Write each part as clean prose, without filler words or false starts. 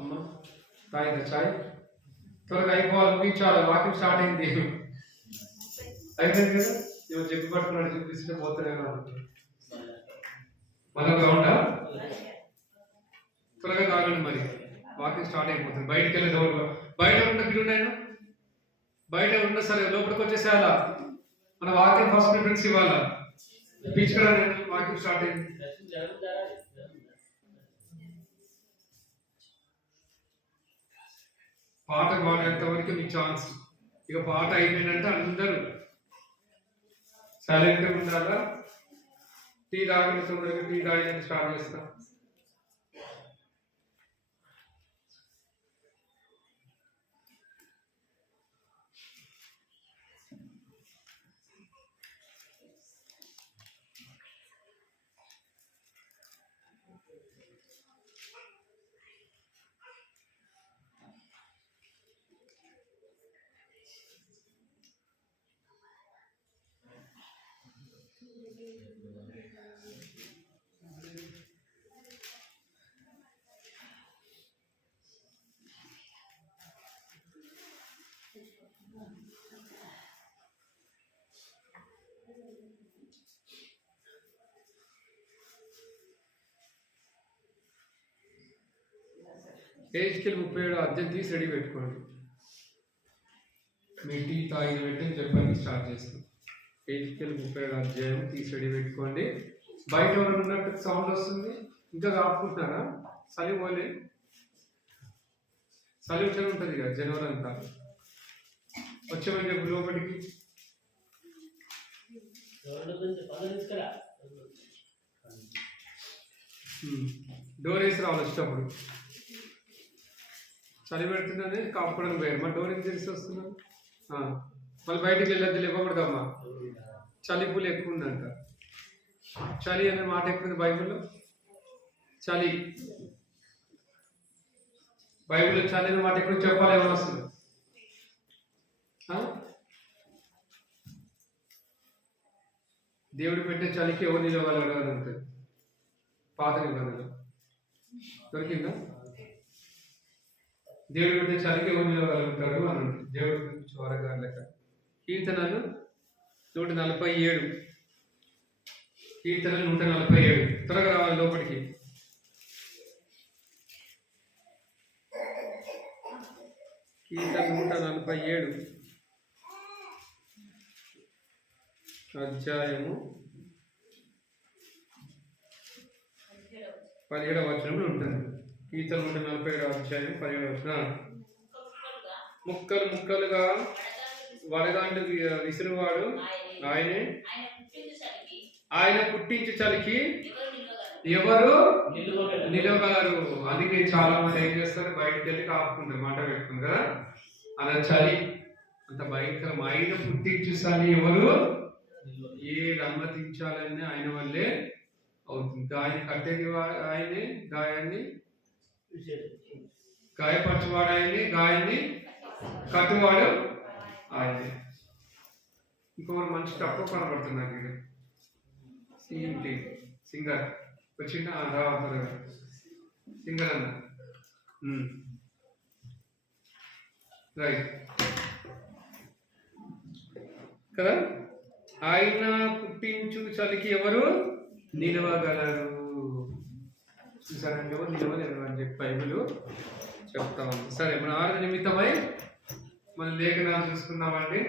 అమ్మ తాగిందా చాయ్? త్వరగా అయిపోవాలి, ముగించాలి, వాకింగ్ స్టార్ట్ అయింది. అయిపోయింది కదా, ఇవ్వ చెప్పి పట్టుకున్నాడు, చూపిస్తే పోతూనే మళ్ళీ గ్రౌండా త్వరగా తాగండి, మరి వాకింగ్ స్టార్ట్ అయిపోతుంది. బయటికి వెళ్ళే డోర్లో బయట ఉన్న బిడ్డ బయట ఉన్న సరే లోపలికి వచ్చేసేయాలా, మన వాకింగ్ ఫస్ట్ ప్రిఫరెన్స్ ఇవ్వాలా. బీచ్ కూడా వాకింగ్ స్టార్ట్ అయింది. పాట పాడేంత వరకు మీ ఛాన్స్. ఇక పాట అయిపోయిందంటే అందరూ సైలెంట్గా ఉండాలా. టీ తాగిన తొందరగా టీ తాగిన స్టార్ట్ చేస్తాం. ఏజ్కి 37 అర్జెంట్ తీసి రెడీ పెట్టుకోండి. మీ టీ తాగిన వెంటనే చెప్పండి, స్టార్ట్ చేస్తాం. ఏజ్కి 37 అధ్యాయం తీసి రెడీ పెట్టుకోండి. బయట ఎవరు ఉన్నట్టు సౌండ్ వస్తుంది, ఇంకా కాపుకుంటున్నారా? చలి పోలే, చలి వచ్చే ఉంటుంది కదా జనవరి అంతా. వచ్చేమంటే లోపలికి డోర్ వేసి రావాలి. వచ్చేటప్పుడు చలి పెడుతుందని కాపుకోవడానికి పోయారు, మా డోర్ ఏం తెలిసి వస్తున్నాను. మళ్ళీ బయటికి వెళ్ళద్దు, ఇవ్వకూడదమ్మా, చలి పూలు ఎక్కువ ఉందంట. చలి అనే మాట ఎక్కువ బైబిల్లో. చలి బైబిల్లో చలి అనే మాట ఎక్కువ చెప్పాలి, ఏమో వస్తుంది. దేవుడు పెట్టే చలికి ఎవరు నిలవగలరు అని ఉంటుంది పాత నిబంధనలు. దొరికిందా? దేవుడు పెట్టే చలికి ఎవరు నిలవగలుగుతారు అని ఉంటుంది దేవుడి గురించి వరగారు లెక్క. కీర్తనలు 147, కీర్తనలు 147. త్వరగా రావాలి లోపలికి. కీర్తన 147 అధ్యాయము 17వ వచనంలో ఉంటుంది. కీర్తన 147 అధ్యాయం 17వ వచనం. ముక్కలు ముక్కలుగా వడగాండు విసిరువాడు ఆయనే, ఆయన పుట్టించు చలికి ఎవరు నిలవగలరు. అందుకే చాలా మంది ఏం చేస్తారు, బయటకు వెళ్ళి కాపుకుంటారు, మాట పెట్టుకుంటారు కదా. అలా చలి అంత భయంకరం. ఆయన పుట్టించు చలి ఎవరు ఏది అనుమతించాలని ఆయన వల్లే అవుతుంది. గాయాన్ని కట్టేది ఆయనే, గాయాన్ని గాయపరచువాడు ఆయనే, గాయాన్ని కట్టువాడు ఆయనే. ఇంకొకరు మంచి తక్కువ కనబడుతున్నారు. మీరు సిఎంటి సింగర్ వచ్చిందా? రావుతారు సింగర్ అన్న, రైట్ కదా. ఆయన పుట్టించు చలికి ఎవరు నిలవగలరు. చూసారండి, ఎవరు నిలవలేరు అని చెప్పి బైబిల్ చెప్తా ఉంది. సరే, మన ఆరాధన నిమిత్తమై మన లేఖనాలు చూసుకున్నామండి.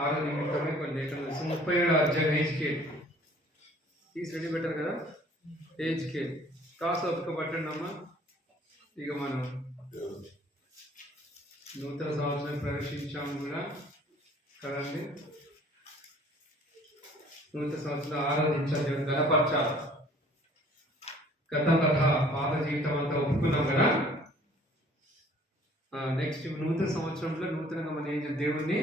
ఆరాధన నిమిత్తమై కొన్ని లేఖనాలు 37వ అధ్యాయం ఏజ్కేల్ తీసి రెడీ పెట్టారు కదా. ఏజ్కేల్ కాస్త ఒప్పుక పట్టండి అమ్మా. ఇక మనం నూతన సంవత్సరం ప్రవేశించాము కూడా కదండి. నూతన సంవత్సరం ఆరాధించాలి, గణపరచాలి. గత కథ పాత జీవితం అంతా ఒప్పుకున్నాం కదా. నెక్స్ట్ నూతన సంవత్సరంలో నూతనంగా మనం ఏం చేయాలి, దేవుణ్ణి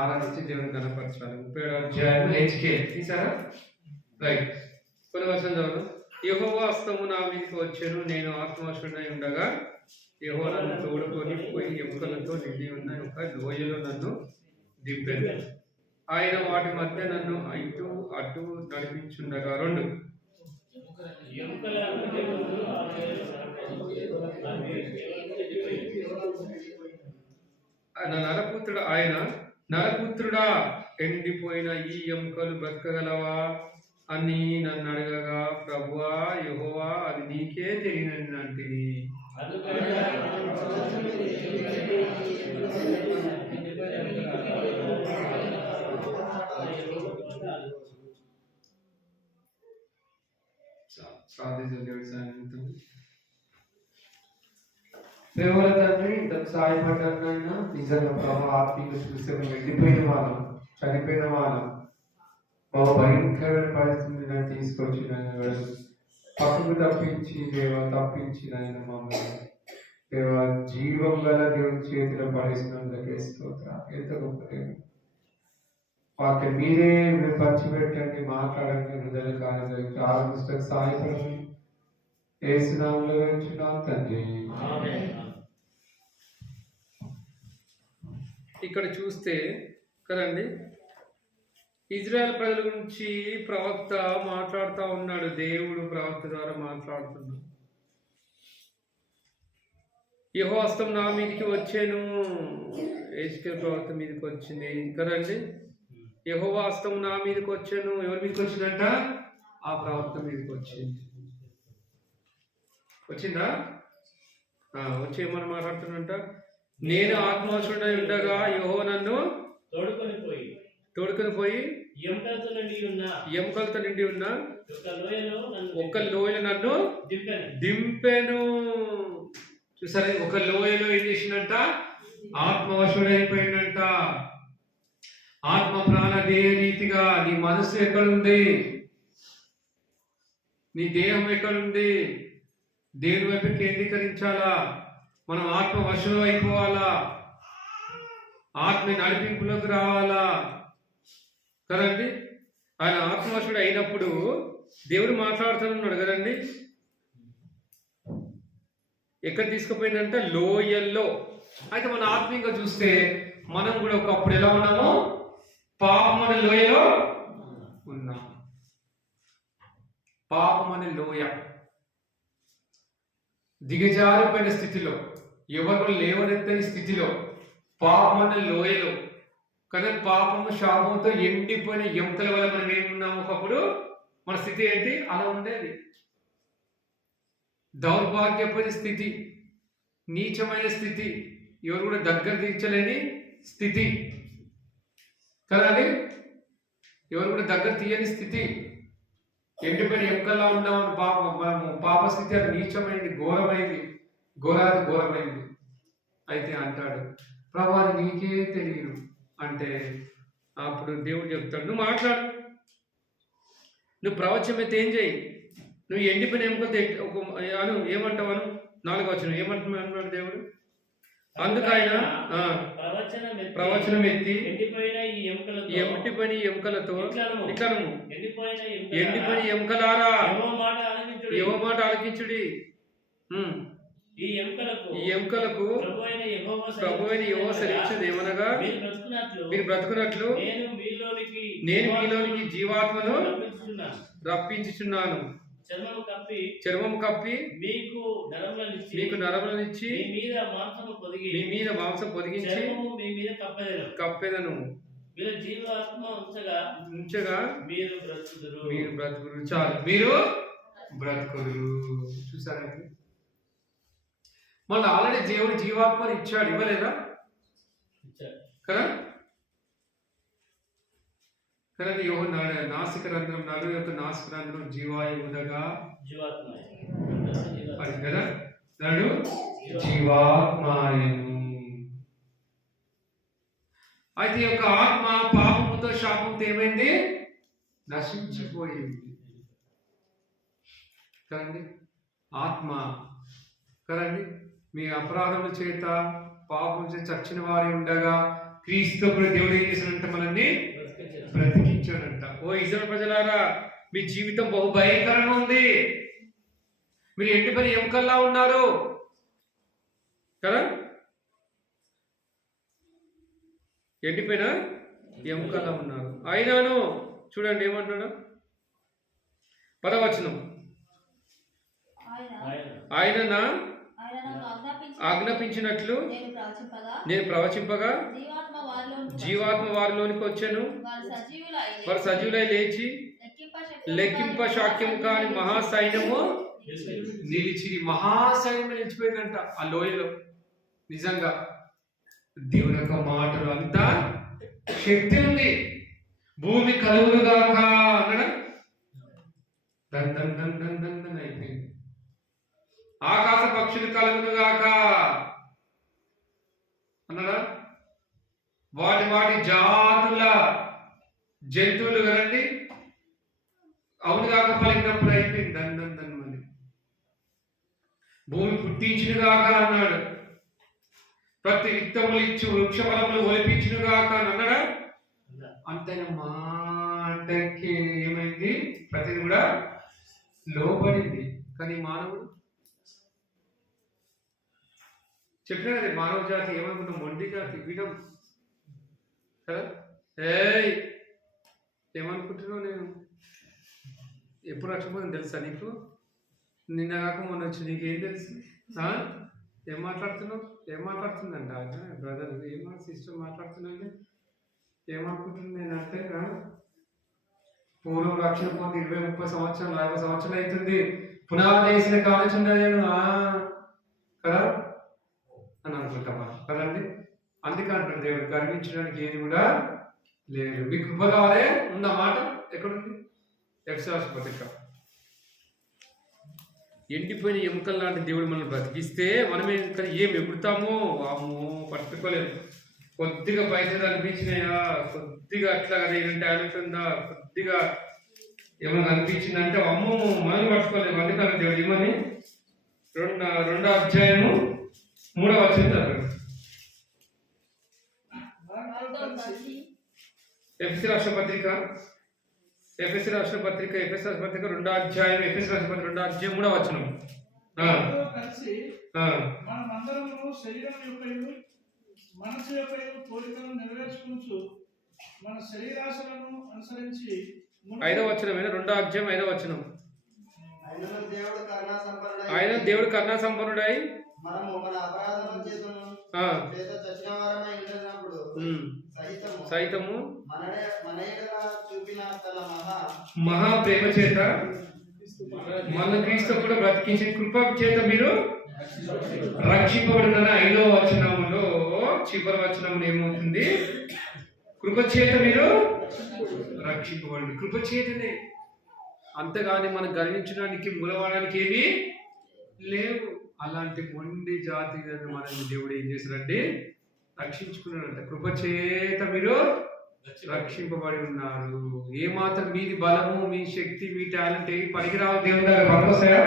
ఆరాధించి దేవుని గణపరచాలి. 37వ అధ్యాయం ఏజ్కేల్ తీసారా? రైట్. కొన్ని వర్షం చదువు. యెహోవా హస్తము నా మీదకి వచ్చెను, నేను ఆత్మవశుడై ఉండగా యెహోవా నన్ను తోడుకొని పోయి ఎముకలతో నిండి ఉన్న ఒక లోయలో నన్ను దింపెను. ఆయన వాటి మధ్య నన్ను ఇటు అటు నడిపించుండగా 2 నరపుత్రుడు ఆయన, నరపుత్రుడా ఎండిపోయిన ఈ ఎముకలు బ్రతకగలవా అని నన్ను అడగగా, ప్రభువా యెహోవా అది నీకే తెలియనంటిని. దేవుల తండ్రి ఇంతకు సాయపడ్డానైనా నిజంగా ప్రభావ ఆత్మీయ చూస్తే వెళ్ళిపోయిన వాళ్ళం, చనిపోయిన వాళ్ళం, బాబు భయంకరమైన పరిస్థితిని నేను తీసుకొచ్చి పక్కకు తప్పించి తప్పించి నాయన మమ్మల్ని జీవం గల దేవుని చేతిలో పడేసినందుకే స్తోత్రం. ఎంత గొప్ప దేవుడు. వాక్యం మీరే పంచిపెట్టండి, మాట్లాడండి, హృదయ కార్యాలు ప్రారంభించడానికి సాయపడండి. యేసునామములో వేడుచున్నాం తండ్రి. ఇక్కడ చూస్తే కదండి, ఇజ్రాయెల్ ప్రజల గురించి ప్రవక్త మాట్లాడుతూ ఉన్నాడు. దేవుడు ప్రవక్త ద్వారా మాట్లాడుతున్నాడు. యెహోవా హస్తం నా మీదకి వచ్చాను, ఎజ్కేలు ప్రవక్త మీదకి వచ్చింది కదండి. యెహోవా హస్తం నా మీదకి వచ్చాను, ఎవరి మీదకి వచ్చిందంట? ఆ ప్రవక్త మీదకి వచ్చింది. వచ్చిందా? వచ్చి ఏమని మాట్లాడుతున్నంట? నేను ఆత్మవశుడై ఉండగా యెహోవా నన్ను తోడుకొని పోయి ఎముకలతో నిండి ఉన్న ఒక లోయలో నన్ను దింపెను. చూసారా, ఒక లోయలో ఏం చేసిందంట? ఆత్మవశుడైపోయిందంట. ఆత్మ ప్రాణ దేహ రీతిగా నీ మనసు ఎక్కడుంది? నీ దేహం ఎక్కడుంది? దేవుని వైపు కేంద్రీకరించాలా? మనం ఆత్మ వశులు అయిపోవాలా? ఆత్మ నడిపింపులోకి రావాలా కదండి. ఆయన ఆత్మవశుడు అయినప్పుడు దేవుడు మాట్లాడుతున్నాడు కదండి. ఎక్కడ తీసుకుపోయిందంటే లోయల్లో. అయితే మన ఆత్మీయంగా చూస్తే మనం కూడా ఒకప్పుడు ఎలా ఉన్నాము? పాపం అనే లోయలో ఉన్నాం. పాపం అనే లోయ, దిగజారిపోయిన స్థితిలో, ఎవరు లేవనెత్తని స్థితిలో, పాపం అనే లోయలో కదా, పాపము శాపంతో ఎండిపోయిన ఎముకల వల్ల మనం ఏమున్నాము? ఒకప్పుడు మన స్థితి ఏంటి? అలా ఉండేది. దౌర్భాగ్యమైన స్థితి, నీచమైన స్థితి, ఎవరు కూడా దగ్గర తీర్చలేని స్థితి కదండి. ఎవరు కూడా దగ్గర తీయని స్థితి, ఎండిపోయిన ఎముకల్లా ఉన్నామని మనము పాప స్థితి. అది నీచమైంది, ఘోరమైంది, ఘోరమైంది. అయితే అంటాడు, ప్రభు అది నీకే తెలియదు అంటే అప్పుడు దేవుడు చెప్తాడు, నువ్వు మాట్లాడు, నువ్వు ప్రవచనం అయితే ఏం చేయి, నువ్వు ఎండిపోయిన ఎముకలతో అను ఏమంటావు అను. 4వ వచనం ఏమంటున్నాడు దేవుడు? అందుకైన ప్రవచనం ఎత్తి ఎండిపోయిన ఎముకలతో ఇట్లను, ఎండిపోయిన ఎముకలారా యెహోవా మాట ఆలకించుడి. ఈ ఎముకలకు ప్రభువైన యెహోవా సెలవిచ్చేది ఏమనగా, మీరు బ్రతుకున్నట్లు నేను మీలోనికి జీవాత్మను రప్పించుచున్నాను. చర్మము కప్పి మీకు నరములనిచ్చి మీ మీద మాంసం పొదిగించి కప్పెదను. ఉంచగా మీరు బ్రతుకురు. చాలు, మీరు బ్రతుకురు. చూసారండి, మళ్ళీ ఆల్రెడీ దేవుడు జీవాత్మని ఇచ్చాడు, ఇవ్వలేదా? కదా కదండి. నాసిక రంధ్రం, నరు యొక్క నాసిక రంధ్రం జీవాయువుదగా అది కదా, నడు జీవాత్మాయను. అయితే యొక్క ఆత్మ పాపముతో శాపంతో ఏమైంది? నశించిపోయింది కదండి. ఆత్మ కదండి, మీ అపరాధముల చేత పాపం చేత చచ్చిన వారి ఉండగా క్రీస్తు దేవుడు ఏం చేశాడంటే మనల్ని బ్రతికించాడంట. ఓ ఇజ్రాయెల్ ప్రజలారా, మీ జీవితం బహు భయంకరంగా ఉంది. మీరు ఎండిపోయిన ఎముకల్లా ఉన్నారు కదా, ఎండిపోయిన ఎముకల్లా ఉన్నారు. అయినాను చూడండి ఏమంటున్నాడు? 10వ వచనం ఆయన ఆజ్ఞాపించినట్లు నేను ప్రవచింపగా జీవాత్మ వారిలోనికి వచ్చాను. వారు సజీవులై లేచి లెక్కింప శాక్యం కాని మహాసైన్యము నిలిచి. మహాసైన్యం నిలిచిపోయిందంట ఆ లోయలో. నిజంగా దేవుని యొక్క మాటలు అంతా శక్తి ఉంది. భూమి కలుగునుగాక అన్నాడు, దందన్ అయిపోయింది. ఆకాశ పక్షులు కలుగునుగాక అన్నాడా. వాటి జాతుల జంతువులు కదండి అవునుగాక పలికినప్పుడు అయిపోయింది. దందన్ అని భూమి పుట్టించునుగాక అన్నాడు. ప్రతి విత్తములు ఇచ్చు వృక్ష ఫలములు ఒలిపించునుగాక అని అన్నాడా. అంతైన మాటకి ఏమైంది, ప్రతిది కూడా లోబడింది. కానీ మానవుడు చెప్పినా కదా, మానవ జాతి ఏమనుకున్నాం, మొండి జాతి, వినం కదా. ఏమనుకుంటున్నావు, నేను ఎప్పుడు రక్షపోతుంది తెలుసా నీకు? నిన్న కాక మొన్న వచ్చి నీకేం తెలుసు? ఏం మాట్లాడుతుందంట బ్రదర్, సిస్టర్ మాట్లాడుతుందండి. ఏమనుకుంటుంది నేనంటే, పూర్వం రక్షణ పొంది 20-30 సంవత్సరాలు 40 సంవత్సరాలు అవుతుంది, పునాది వేసిన కాలేజ్ ఉందా నేను కదా అని అనుకుంటామా కదండి. అందుకే అంటారు దేవుడు గర్వించడానికి ఏది కూడా లేదు. మీకు కృప కావాలే ఉందా మాట ఎక్కడుంది? ఎఫెసీయులకు పత్రిక. ఎండిపోయిన ఎముకలు లాంటి దేవుడు మనల్ని బ్రతికిస్తే మనం ఏం ఎగురుతామో పట్టుకోలేము. కొద్దిగా పైసలు అనిపించినాయా, కొద్దిగా అట్లా ఏదైనా టాలెంట్ ఉందా, కొద్దిగా ఏమైనా అనిపించిందంటే అమ్మో మనం పట్టుకోలేము. అందుకని దేవుడు ఏమని 2వ అధ్యాయము 3వ వచనం ఎఫెసీ రాష్ట్ర పత్రిక 2వ అధ్యాయం 2వ అధ్యాయం 3వ వచనం. మనమందరము శరీరం యొక్క మనసు యొక్క కోరికలను నెరవేర్చుకుంటూ మన శరీరాశలను అనుసరించి 5వ వచనం 2వ అధ్యాయం 5వ వచనం. ఆయన దేవుడు కరుణా సంపన్నుడై సైతము మహా ప్రేమ చేత మన క్రీస్తు కూడా బ్రతికించి కృప చేత మీరు రక్షింపబడిన 5వ వచనములో చివరి వచనములు ఏమవుతుంది? కృప చేత మీరు రక్షింపబడి. కృప చేతనే, అంతగాని మనం గర్వించడానికి మూలవాడానికి ఏమీ లేవు. అలాంటి మొండి జాతి మనల్ని దేవుడు ఏం చేశారంటే రక్షించుకున్నాడంట. కృప చేత మీరు రక్షింపబడి ఉన్నారు. ఏమాత్రం మీది బలము, మీ శక్తి, మీ టాలెంట్ ఏమి పనికిరావు. దేవుని దగ్గర పనికొస్తాయా?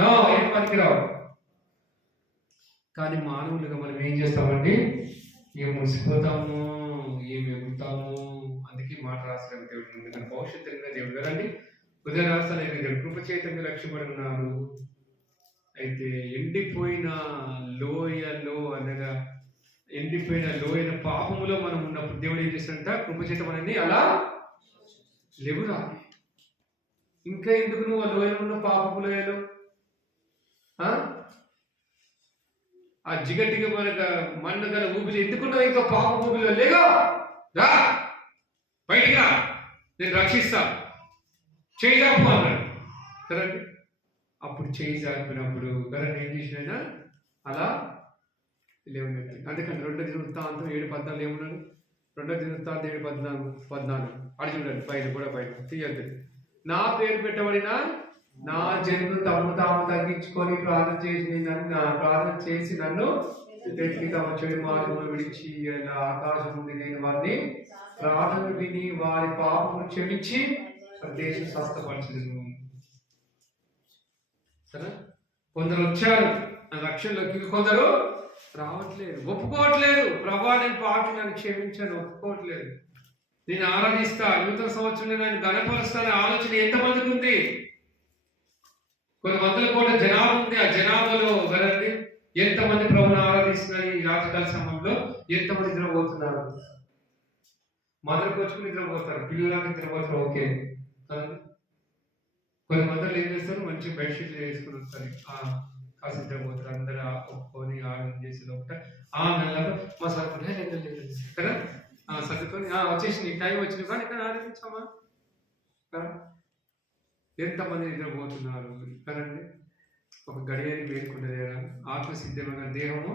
నో, ఏం పనికిరావు. కానీ మానవులుగా మనం ఏం చేస్తామండి? ఏం ముసిపోతాము, ఏం ఎగురుతాము. అందుకే మాట రాస్తాడు దేవుడు. ఎందుకంటే భవిష్యత్తు దేవుడు కదండి. ఉదయ రాస్తాను దేవుడు కృప చేత మీరు రక్షింపబడి ఉన్నారు. అయితే ఎండిపోయిన లోయలో అనగా ఎండిపోయిన లోయన పాపములో మనం ఉన్నప్పుడు దేవుడు ఏం చేస్తాడంట? కృపచేత మనల్ని అలా లేవురా. ఇంకా ఎందుకు నువ్వు ఆ లోయలో ఉన్న పాపపు లోయలో ఆ జిగటిగా మన్ను గల ఊపిరి ఎందుకున్నావు? ఇంకా పాప ఊపిలో లేగా రా, బయటికి రా, నేను రక్షిస్తా, చేయి జాపు అన్నాడు కదండి. అప్పుడు చేయి జాపినప్పుడు కదండి ఏం చేసినైనా అలా లేవున్నట్టు. అందుకని 2వ దినవృత్తాంతం 7:14 ఏమున్నాడు? 2వ దినవృత్తాంతం 7:14 అది చూడండి, పైన కూడా పైన తీయద్దు. నా పేరు పెట్టబడిన నా జనులు తాము తగ్గించుకొని ప్రార్థన చేసి నన్ను వెతికి తమ చెడు మార్గములు విడిచి ఆకాశం నుండి నేను వారిని ప్రార్థన విని వారి పాపములు క్షమించి దేశం స్వస్థపరచను. సరే, కొందరు వచ్చారు రక్షణలోకి, కొందరు రావట్లేదు, ఒప్పుకోవట్లేదు. ప్రభా నేను పాపి, నన్ను క్షమించాను, ఒప్పుకోవట్లేదు. నేను ఆరాధిస్తా, నూతన సంవత్సరం నేను గణపరుస్తాను ఆలోచన ఎంతమందికి ఉంది? కొన్ని వందల కోట్ల జనాభా ఉంది. ఆ జనాభాలో కదండి ఎంతమంది ప్రభుని ఆరాధిస్తున్నారు? ఈ రాత్రికాల సమయంలో ఎంతమంది నిద్రపోతున్నారు? మొదలుకు వచ్చుకుని నిద్రపోతారు, పిల్లలకి నిద్రపోతారు, ఓకే. కొన్ని మందిలో ఏం చేస్తారు, మంచి బెడ్షీట్లు వేసుకుని వస్తారు, కాసేపు పోతారు, అందరూ ఒప్పుకొని ఆర్డర్ చేసి లోపల నెలలో మా సరుకునే లేదు కదా, సర్దుకొని వచ్చేసి టైం వచ్చింది కానీ ఇక్కడ ఆలోచించామా కదా, ఎంతమంది నిద్రపోతున్నారు కదండి. ఒక గడియని మేల్కొండలేరా, ఆత్మసిద్ధమైన దేహము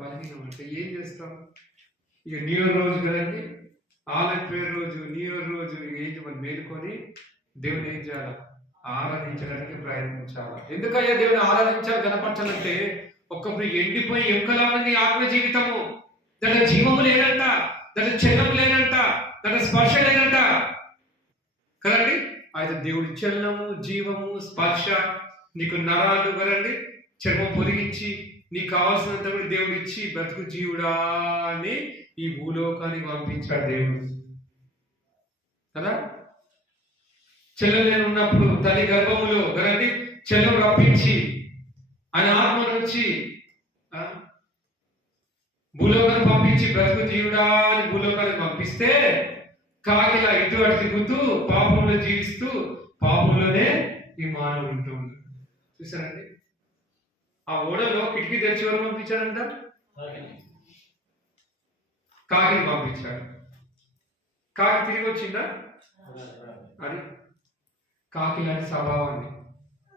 బలహీనం అంటే ఏం చేస్తాం. ఇక న్యూ ఇయర్ రోజు కదండి, ఆలయ పేరు రోజు, న్యూ ఇయర్ రోజు ఏం మనం మేలుకొని దేవుని ఏం చేయాలి, ఆరాధించడానికి ప్రయత్నించాలి. ఎందుకయ్యా దేవుని ఆరాధించాలి, కనపరచాలంటే ఒక్కప్పుడు ఎండిపోయి ఎక్కలాంటి ఆత్మ జీవితము, దాని జీవము లేదంట, దాని చలనం లేదంట, దాని స్పర్శ లేదంట కదండి. అయితే దేవుడి చలనము, జీవము, స్పర్శ, నీకు నరాలు కదండి, చర్మం పొదిగించి నీకు కావాల్సినంత కూడా దేవుడు ఇచ్చి బ్రతుకు జీవుడా అని ఈ భూలోకానికి పంపించాడు దేవుడు కదా. చెల్లెలు ఉన్నప్పుడు తల్లి గర్భములో కదండి చెల్లెలు రప్పించి ఆయన ఆత్మ నుంచి భూలోకాన్ని పంపించి బ్రతుకు జీవుడా అని భూలోకానికి పంపిస్తే కాకిలా ఇటు అటు తిరుగుతూ పాపంలో జీవిస్తూ పాపంలోనే ఈ మానవుడు ఉంటూ ఉంటాడు. చూసారండి, ఆ ఓడలో కిటికీ తెరిచి ఎవరు పంపించాడంట, కాకిని పంపించాడు. కాకి తిరిగి వచ్చిందా, అది కాకి లాంటి స్వభావాన్ని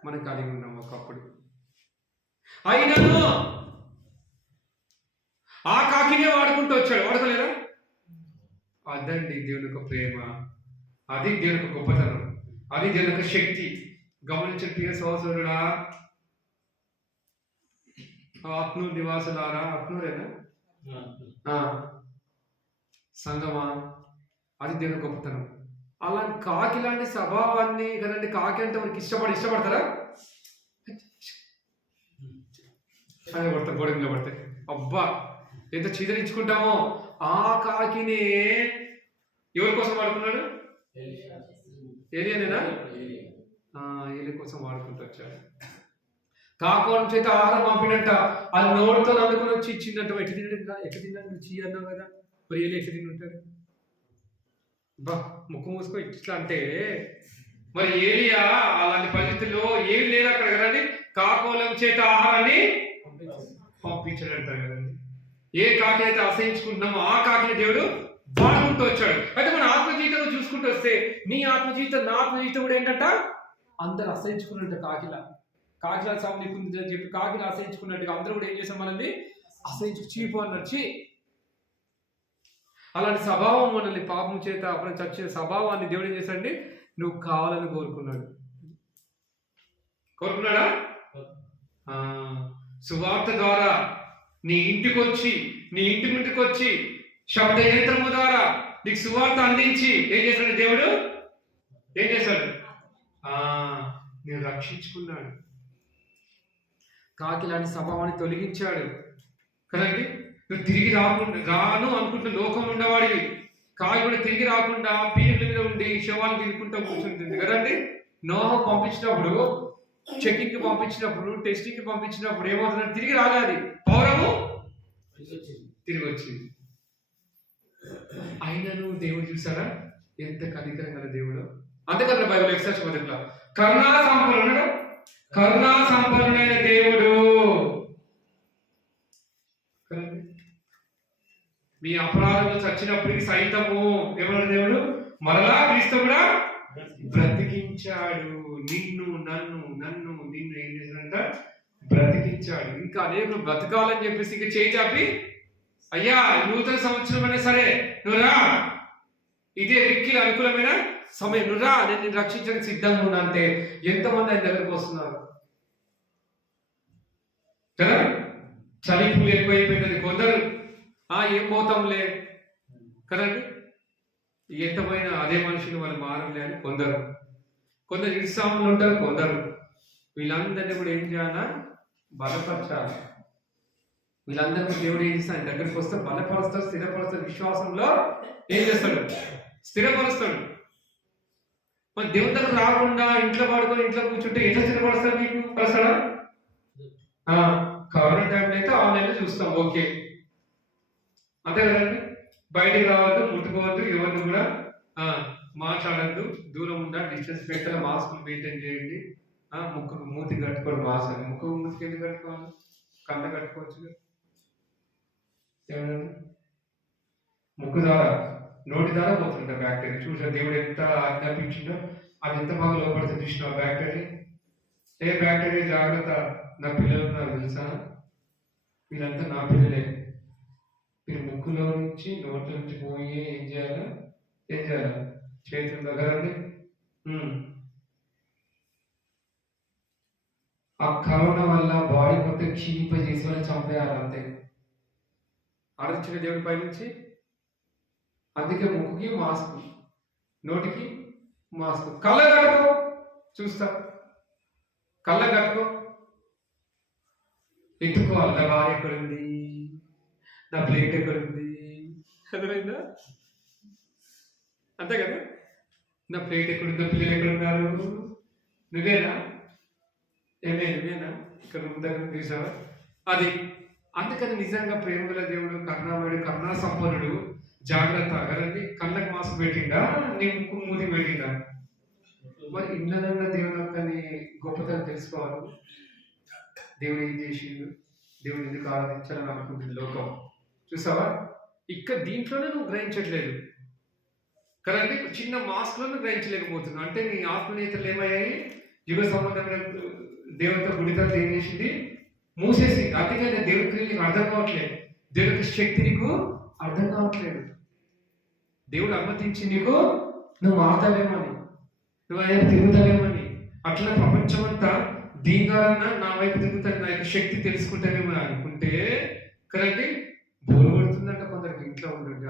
మనం కలిగి ఉన్నాం ఒకప్పుడు. అయినను ఆ కాకినే వాడుకుంటూ వచ్చాడు, వాడుకోలేదా? అదండి దేవుని యొక్క ప్రేమ, అది దేవుని యొక్క గొప్పతనం, అది దేవుని యొక్క శక్తి. గమనించిన ప్రియ సహోదరుడా, ఆత్మూరు నివాసులారా, ఆత్మూరేనా సంగమా, అది దేవుని గొప్పతనం. అలా కాకి లాంటి స్వభావాన్ని కదండి, కాకి అంటే మనకి ఇష్టపడతారా? అదే పడతారు, గోడ మీద పడతాయి, అబ్బా ఎంత చీదరించుకుంటామో. ఆ కాకిని ఎవరి కోసం వాడుకున్నాడు, ఏలియానేనా? ఏలి కోసం వాడుకుంటూ వచ్చాడు. కాకోలం చేత ఆహారం పంపినంట, అది నోడుతో అందుకొని వచ్చి ఇచ్చిందంట. ఎట్లా తిన్నాడు రుచి అన్నావు కదా, మరి ఏలి ఎట్లా తిని ఉంటాడు, బా ముక్కు మూసుకో ఇట్లా అంటే. మరి ఏలియా అలాంటి పరిస్థితుల్లో ఏం లేదు అక్కడ కదండి, కాకోలం చేత ఆహారాన్ని పంపించాడంట కదండి. ఏ కాకి అయితే అసహించుకుంటున్నామో ఆ కాకిని దేవుడు వాడుకుంటూ వచ్చాడు. అయితే మన ఆత్మ జీవితంలో చూసుకుంటూ వస్తే నీ ఆత్మ జీవితం, నా ఆత్మ జీవితం కూడా ఏంటంట, అందరు అసహించుకున్నట్టు కాకిలా సామీకుంది అని చెప్పి కాకిని అసహించుకున్నట్టుగా అందరూ కూడా ఏం చేసాం, మనల్ని అసహించు చీపు అన్నచ్చి. అలాంటి స్వభావం మనల్ని పాపం చేత అప్పుడు చచ్చిన స్వభావాన్ని దేవుడు ఏం చేశాడండి, నువ్వు కావాలని కోరుకున్నాడా? సువార్త ద్వారా నీ ఇంటికి వచ్చి శబ్ద యంత్రము ద్వారా నీకు సువార్త అందించి ఏం చేశాడు దేవుడు, ఏం చేశాడు, నేను రక్షించుకున్నాడు. కాకి లాంటి స్వభావాన్ని తొలగించాడు కదండి. నువ్వు తిరిగి రాను అనుకుంటూ లోకంలో ఉండేవాడివి, కాకి కూడా తిరిగి రాకుండా పీనుల మీద ఉండి శవాలు తిరుగుకుంటూ కూర్చుంటుంది కదండి. నోహ పంపించినప్పుడు, చెకింగ్ కి పంపించినప్పుడు, టెస్టింగ్ కి పంపించినప్పుడు ఏమవుతుందంటే తిరిగి రాలేదు, పౌరము తిరిగి వచ్చింది. అయినను దేవుడు చూసారా ఎంత కనికరం గల దేవుడు. అందుకన్నా బైబిల్ ఎక్సర్స్ మొదట్లో కరుణా సంపన్నుడైన దేవుడు. మీ అపరాధంలో చచ్చినప్పటికి సైతము ఎవరు దేవుడు మరలా క్రీస్తు కూడా బ్రతికించాడు. నన్ను ఏం చేశాడంట, బ్రతికించాడు. ఇంకా అనేక బ్రతకాలని చెప్పేసి ఇంకా చేయి చాపి, అయ్యా నూతన సంవత్సరం అయినా సరే నువ్వు రా, ఇదే మిక్కిలి అనుకూలమైన సమయం, నువ్వు రా, నేను నిన్ను రక్షించడానికి సిద్ధంగా ఉన్నా అంటే ఎంతమంది ఆయన దగ్గరకు వస్తున్నారు కదా. చలిపులు ఎక్కువైపోయింది కొందరు, ఏం పోతాంలే కదండి, ఎంతమైనా అదే మనుషులు వాళ్ళు మారలే అని కొందరు ఇరుసాములు ఉంటారు కొందరు. వీళ్ళందరినీ కూడా ఏం చేయాలా, బలపరచాలి. వీళ్ళందరినీ దేవుడు ఏం చేస్తాడు, దగ్గరికి వస్తే బలపరుస్తాడు, స్థిరపరుస్తాడు, విశ్వాసంలో ఏం చేస్తాడు, స్థిరపరుస్తాడు. మరి దేవుని దగ్గర రాకుండా ఇంట్లో పడుకొని ఇంట్లో కూర్చుంటే ఎట్లా స్థిరపరుస్తాడు, మీకు పరుస్తాడా? కరోనా టైంలో అయితే ఆన్లైన్లో చూస్తాం, ఓకే అంతే కదండి. బయటికి రావద్దు, ముట్టుకోవద్దు, ఎవరిని కూడా మాట్లాడద్దు, దూరం ఉందా, డిస్టెన్స్ పెట్టాల, మాస్క్ మెయింటైన్ చేయండి. ముక్కు మూతి కట్టుకోండి, మాస్క్ అని. ముక్కు మూతికి ఎందుకు కట్టుకోవాలి? కళ్ళ కట్టుకోవచ్చు. ముక్కు ద్వారా, నోటి ద్వారా పోతుంటారు బ్యాక్టీరియా. చూసా దేవుడు ఎంత ఆజ్ఞాపించిందో అది ఎంత బాగా లోపడుతుంది చూసిన బ్యాక్టీరియా. ఏ బ్యాక్టీరియా జాగ్రత్త. నా పిల్లలు నాకు తెలుసా, వీళ్ళంతా నా పిల్లలే. మీరు ముక్కులో నుంచి నోట్ల నుంచి పోయి ఏం చేయాలి? చేతుల దగ్గర ఆ కరోనా వల్ల బాడీ మొత్తం క్షీణింపజేసి వాళ్ళు చంపేయాలి అంతే. ఆలోచించిన దేవుడి పై నుంచి. అందుకే ముక్కుకి మాస్క్, నోటికి మాస్క్. కళ్ళ కట్టుకో, చూస్తా. కళ్ళ కట్టుకో, ఎత్తుకోవాలి. నా భార్య ఎక్కడుంది, నా ప్లేట్ ఎక్కడుంది, అర్థమైందా? అంతే కదా. నా ప్లేట్ ఎక్కడుంది, నా పిల్లలు ఎక్కడున్నారు, నువ్వేనా? నువ్వేనా ఇక్కడ దగ్గర చూసావా? అది అందుకని నిజంగా ప్రేమగల దేవుడు, కరుణామయుడు, కరుణా సంపన్నుడు. జాగ్రత్త కదండి. కళ్ళకి మాస్క్ పెట్టిండా, నీ ముక్కు మూతి పెట్టిండా? మరి ఇన్నదన్న దేవుని యొక్కని గొప్పతనం తెలుసుకోవాలి. దేవుడు ఏం చేసిండు, దేవుడు ఎందుకు ఆరాధించాలని అనుకుంటుంది లోకం. చూసావా? ఇక్కడ దీంట్లోనే నువ్వు గ్రహించట్లేదు కదండి. చిన్న మాస్క్లోనే గ్రహించలేకపోతున్నావు. అంటే నీ ఆత్మనేతలు ఏమయ్యాయి? యుగ సంబంధమైన దేవత గుడితో ఏం చేసింది? మూసేసి. అందుకని దేవుడి క్రియ నీకు అర్థం కావట్లేదు, దేవుడి శక్తి నీకు అర్థం కావట్లేదు. దేవుడు అనుమతించి నీకు నువ్వు మారుతావేమని, నువ్వు ఆయన తిరుగుతావేమని. అట్లా ప్రపంచమంతా దీని ద్వారా నా వైపు తిరుగుతాను, నా యొక్క శక్తి తెలుసుకుంటానేమో అనుకుంటే కదండి బోరు కొడుతుందంట కొందరికి. ఇంట్లో ఉంటుంది.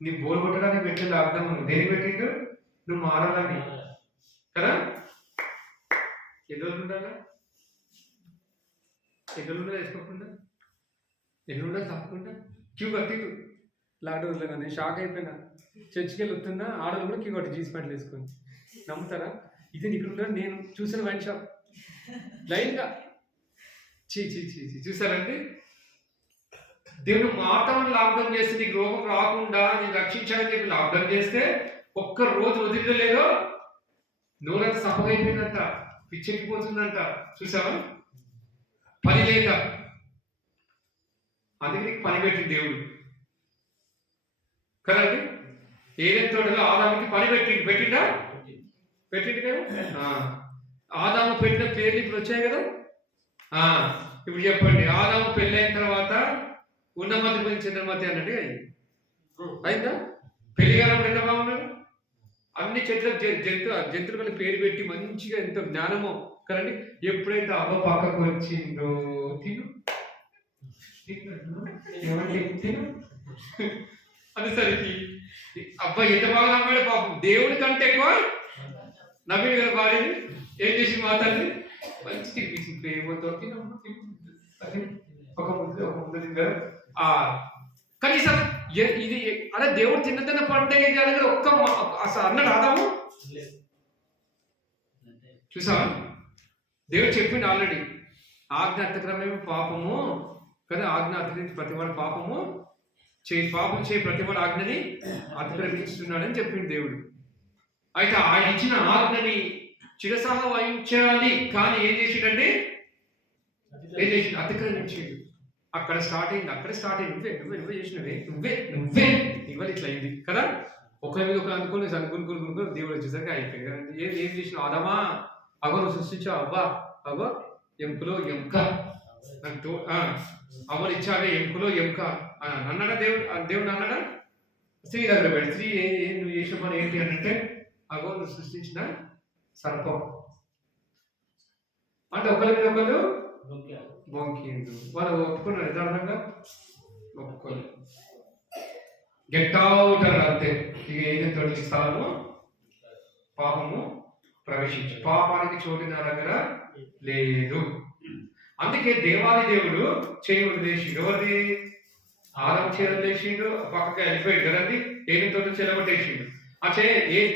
నీ బోరు కొట్టడానికి పెట్టలేదు అర్థం. దేని పెట్టిండు? నువ్వు మారాలని కదా. ఎన్ని రోజులు ఉండాలా? ఎన్ని రోజులు వేసుకోకుండా, ఎన్ని రోజులు తప్పకుండా క్యూ కట్టిండు. లాక్డౌన్లో కానీ షాక్ అయిపోయినా. చర్చికి వెళ్ళి వస్తున్నా, ఆడలు కూడా క్యూ కట్టి జీన్స్ ప్యాంట్లు వేసుకొని. నమ్ముతారా? ఇది ఇక్కడ ఉంటాను నేను చూసిన వైన్ షాప్ లైన్గా. చీ చూసారండి. దేవుడు మాటను లాక్డౌన్ చేస్తే నీకు రోగం రాకుండా నేను రక్షించాలని చెప్పి లాక్డౌన్ చేస్తే ఒక్క రోజు వదిలేదో నోరంతా సఫగైపోయిందంట, పిచ్చెక్కిపోతుందంట. చూసావా? పని లేక. అందుకే నీకు పని పెట్టింది దేవుడు కదండి. ఏదైతే తోటలో ఆదాముకి పని పెట్టిండు కదా. ఆదాము పెట్టిన పేర్లు ఇప్పుడు వచ్చాయి కదా. ఇప్పుడు చెప్పండి, ఆదాము పెళ్ళైన తర్వాత ఉన్నమతి పోయి చంద్రమతి అన్నట్టు అయిందా? పెళ్లి కానప్పుడు ఎంత బాగున్నాడు. అన్ని చెట్లకు జంతువులకు పేరు పెట్టి మంచిగా ఎంత జ్ఞానమో కదండి. ఎప్పుడైతే అవ్వ పక్కకు వచ్చిందో తిను అనేసరికి అబ్బాయి ఎంత బాగా నమ్మాడు పాపం. దేవుడి కంటే ఎక్కువ నవ్విడు కదా భార్యని. ఏం చేసి మాట్లాడి మంచి తినిపించింది ప్రేమతో. ఒక ముద్ద తింటారు. కనీసం ఇది అదే దేవుడు తిన్నదన్న పంట ఏం చేయాలి ఒక్క అసలు అన్నాడు ఆదాము. చూసా? దేవుడు చెప్పిండు ఆల్రెడీ. ఆజ్ఞ అతిక్రమమే పాపము కదా. ఆజ్ఞ అతిక్రమించి ప్రతివాడు పాపం చేయి ప్రతివాడు ఆజ్ఞని అతిక్రమిస్తున్నాడని చెప్పిండు దేవుడు. అయితే ఆయన ఇచ్చిన ఆజ్ఞని చిరసహ వహించాలి. కానీ ఏం చేసిండంటే అతిక్రమించాడు. అక్కడ స్టార్ట్ అయింది. నువ్వే చేసినవే, నువ్వే ఇవాళ ఇట్లా అయింది కదా. ఒకరి మీద ఒకరు అనుకుని దేవుడు వచ్చేసరికి అయిపోయింది కదండి. ఏం చేసినావు? ఆదామా అవ్వను సృష్టించావు. అవ్వ ఎంకులో ఎంక నాకు అవ్వను ఇచ్చావే, ఎంకులో ఎంక అన్నాడా దేవుడు అన్నాడా? స్త్రీ దగ్గర పెట్టి స్త్రీ నువ్వు చేసిన పని ఏంటి అని అంటే అవ్వను సృష్టించిన సర్పం అంటే ఒకరి మీద ఒకరు బొంకిండు. వాళ్ళు ఒప్పుకున్నారు యథార్థంగా ఒప్పుకోలేదు. గెట్ అవుట్ అన్నారు అంతే. ఇక ఏదైతే తొలగి స్థలము పాపము ప్రవేశించు, పాపానికి చోటు నా దగ్గర లేదు. అందుకే దేవాది దేవుడు చేయి వదిలేసిండు. ఎవరిది? ఆదాము చేయి వదిలేసిండు, పక్కగా వెళ్ళిపోయాడు కదండి. ఏది తోటి చెలగొట్టేసిండు. ఆ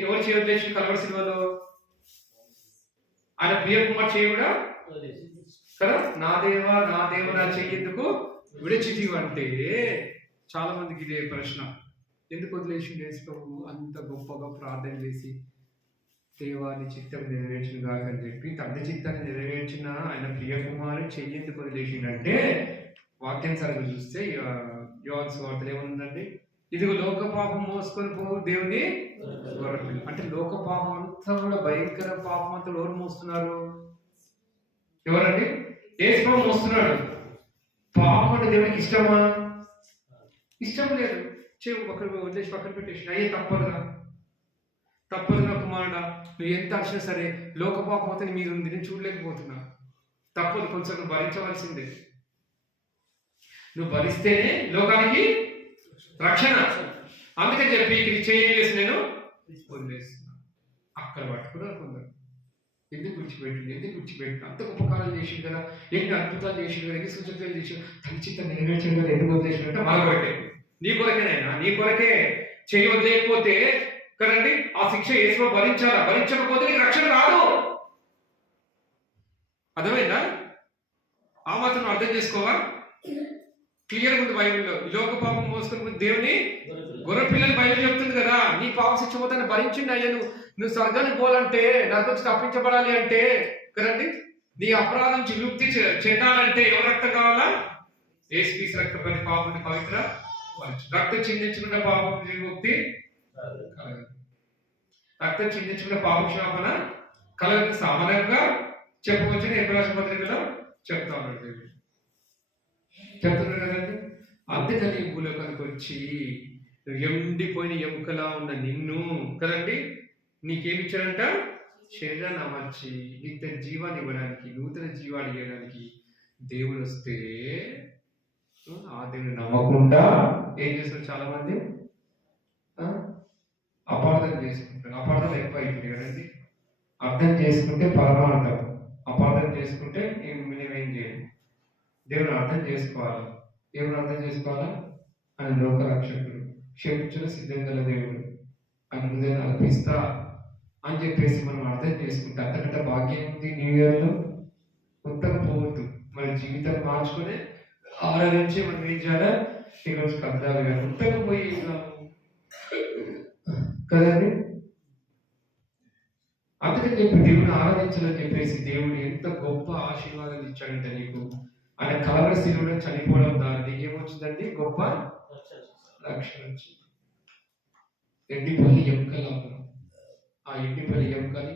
ఎవరు చేయి వదిలేసిండు? కలవరి సినిమాలో ఆయన ప్రియ కుమార్ చేయి కూడా కదా. నా దేవా నా చెయ్యి ఎందుకు విడిచిటివి అంటే చాలా మందికి ఇదే ప్రశ్న. ఎందుకు వదిలేసిండు యేసు ప్రభు? అంత గొప్పగా ప్రార్థన చేసి దేవాని చిత్తం నెరవేర్చిన కాక అని చెప్పి తండ్రి చిత్తాన్ని నెరవేర్చిన ఆయన ప్రియ కుమారుడు చెయ్యి ఎందుకు వదిలేసిండంటే, వాక్యానుసారంగా చూస్తే యోహాను సువార్తలో ఏముందండి? ఇదిగో లోక పాపం మోసుకొని పోవు దేవుని గొర్రెపిల్ల. అంటే లోక పాపం అంతా కూడా భయంకర పాపం అంతా ఎవరు మోస్తున్నారు? ఎవరండి? యేసు ప్రభు మోస్తున్నాడు. పాపం అంటే దేవునికి ఇష్టమా? ఇష్టం లేదు. చెవు పక్కన వదిలేసి పక్కన పెట్టేసి అయ్యే తప్పదుగా నా కుమారుడా, నువ్వు ఎంత అర్చినా సరే లోక పాపం అంతా నీ మీద ఉంది, నేను చూడలేకపోతున్నా. తప్పదు, కొంచెం నువ్వు భరించవలసిందే. నువ్వు భరిస్తేనే లోకానికి రక్షణ. అందుకని చెప్పి ఇది చేసి నేను వదిలేస్తున్నా. అక్కడ పట్టుకున్నారు కొందరు. ఎందుకు విడిచిపెట్టిన అంత ఉపకారాలు చేసింది కదా, ఎన్ని అద్భుతాలు చేసింది కదా, ఎన్ని సూచనలు చేసి తన చిత్తం నెరవేర్చింది కదా, ఎందుకు వదిలేసినట్టే మన కొరకే, నీ కొరకేనైనా, నీ కొరకే చేయి వదిలేకపోతే కదండి ఆ శిక్ష యేసు భరించాలా? భరించకపోతే నీకు రక్షణ రాదు. అర్థమైందా? ఆ మాత్రం అర్థం చేసుకోవా? క్లియర్ ఉంది బైబిల్లో. లోక పాపం మోసుకుని దేవుని గొర్రె పిల్లలు బైబిల్ చెప్తుంది కదా. నీ పాప శిక్ష పోతాన్ని భరించిండి అయ్యా. నువ్వు స్వర్గానికి పోవాలంటే, నరకం తప్పించబడాలి అంటే కదండి, నీ అపరాధం నుంచి విముక్తి చెందాలంటే ఎవరు రక్తం కావాలా? యేసుక్రీస్తు రక్తం. పాపం పవిత్ర రక్తం చిందించుకున్న పాపం విముక్తి కలగదు. రక్తం చిందించుకున్న పాప క్షమాపణ కలగదు. సమానంగా చెప్పవచ్చు. ఎబ్రాయ పత్రికలో చెప్తా ఉన్నాడు, చెప్తున్నాడు కదండి. అందుకని భూలోకానికి వచ్చి ఎండిపోయిన ఎముకలా ఉన్న నిన్ను కదండి నీకేమిచ్చాడంట? శరీరాన్ని అమర్చి నిత్య జీవాన్ని ఇవ్వడానికి, నూతన జీవాన్ని ఇవ్వడానికి దేవుడు వస్తే ఆ దేవుని నమ్మకుండా ఏం చేస్తారు? చాలా మంది అపార్థం చేసుకుంటారు. అపార్థం ఎక్కువ అయిపోయింది కదండి. అర్థం చేసుకుంటే పరమార్థం, అపార్థం చేసుకుంటే మేమేం చేయాలి? దేవుని అర్థం చేసుకోవాలి. దేవుని అర్థం చేసుకోవాలా? ఆయన లోక రక్షకుడు, క్షమించడం సిద్ధం గల దేవుడు, ఆయన హృదయాన్ని అర్పిస్తా అని చెప్పేసి మనం అర్థం చేసుకుంటే అంతకంటే భాగ్యం ఉంది. న్యూ ఇయర్లో మొత్తం పోవద్దు, మన జీవితం మార్చుకుని ఆలోచించి మనం ఏం చేయాలా? ఈరోజు కబ్దాలుగా మొత్తం పోయి కదండి. అందుకని చెప్పి దేవుని ఆరాధించాలని చెప్పేసి దేవుడు ఎంత గొప్ప ఆశీర్వాదాలు ఇచ్చాడంటే నీకు. ఆయన కలవరి శిలువలో చనిపోవడం ద్వారా నీకేమొచ్చిందండి? గొప్ప రక్షణ వచ్చింది. ఎండిపల్లి ఎముకలు అవ్వడం, ఆ ఎండిపల్లి ఎముకని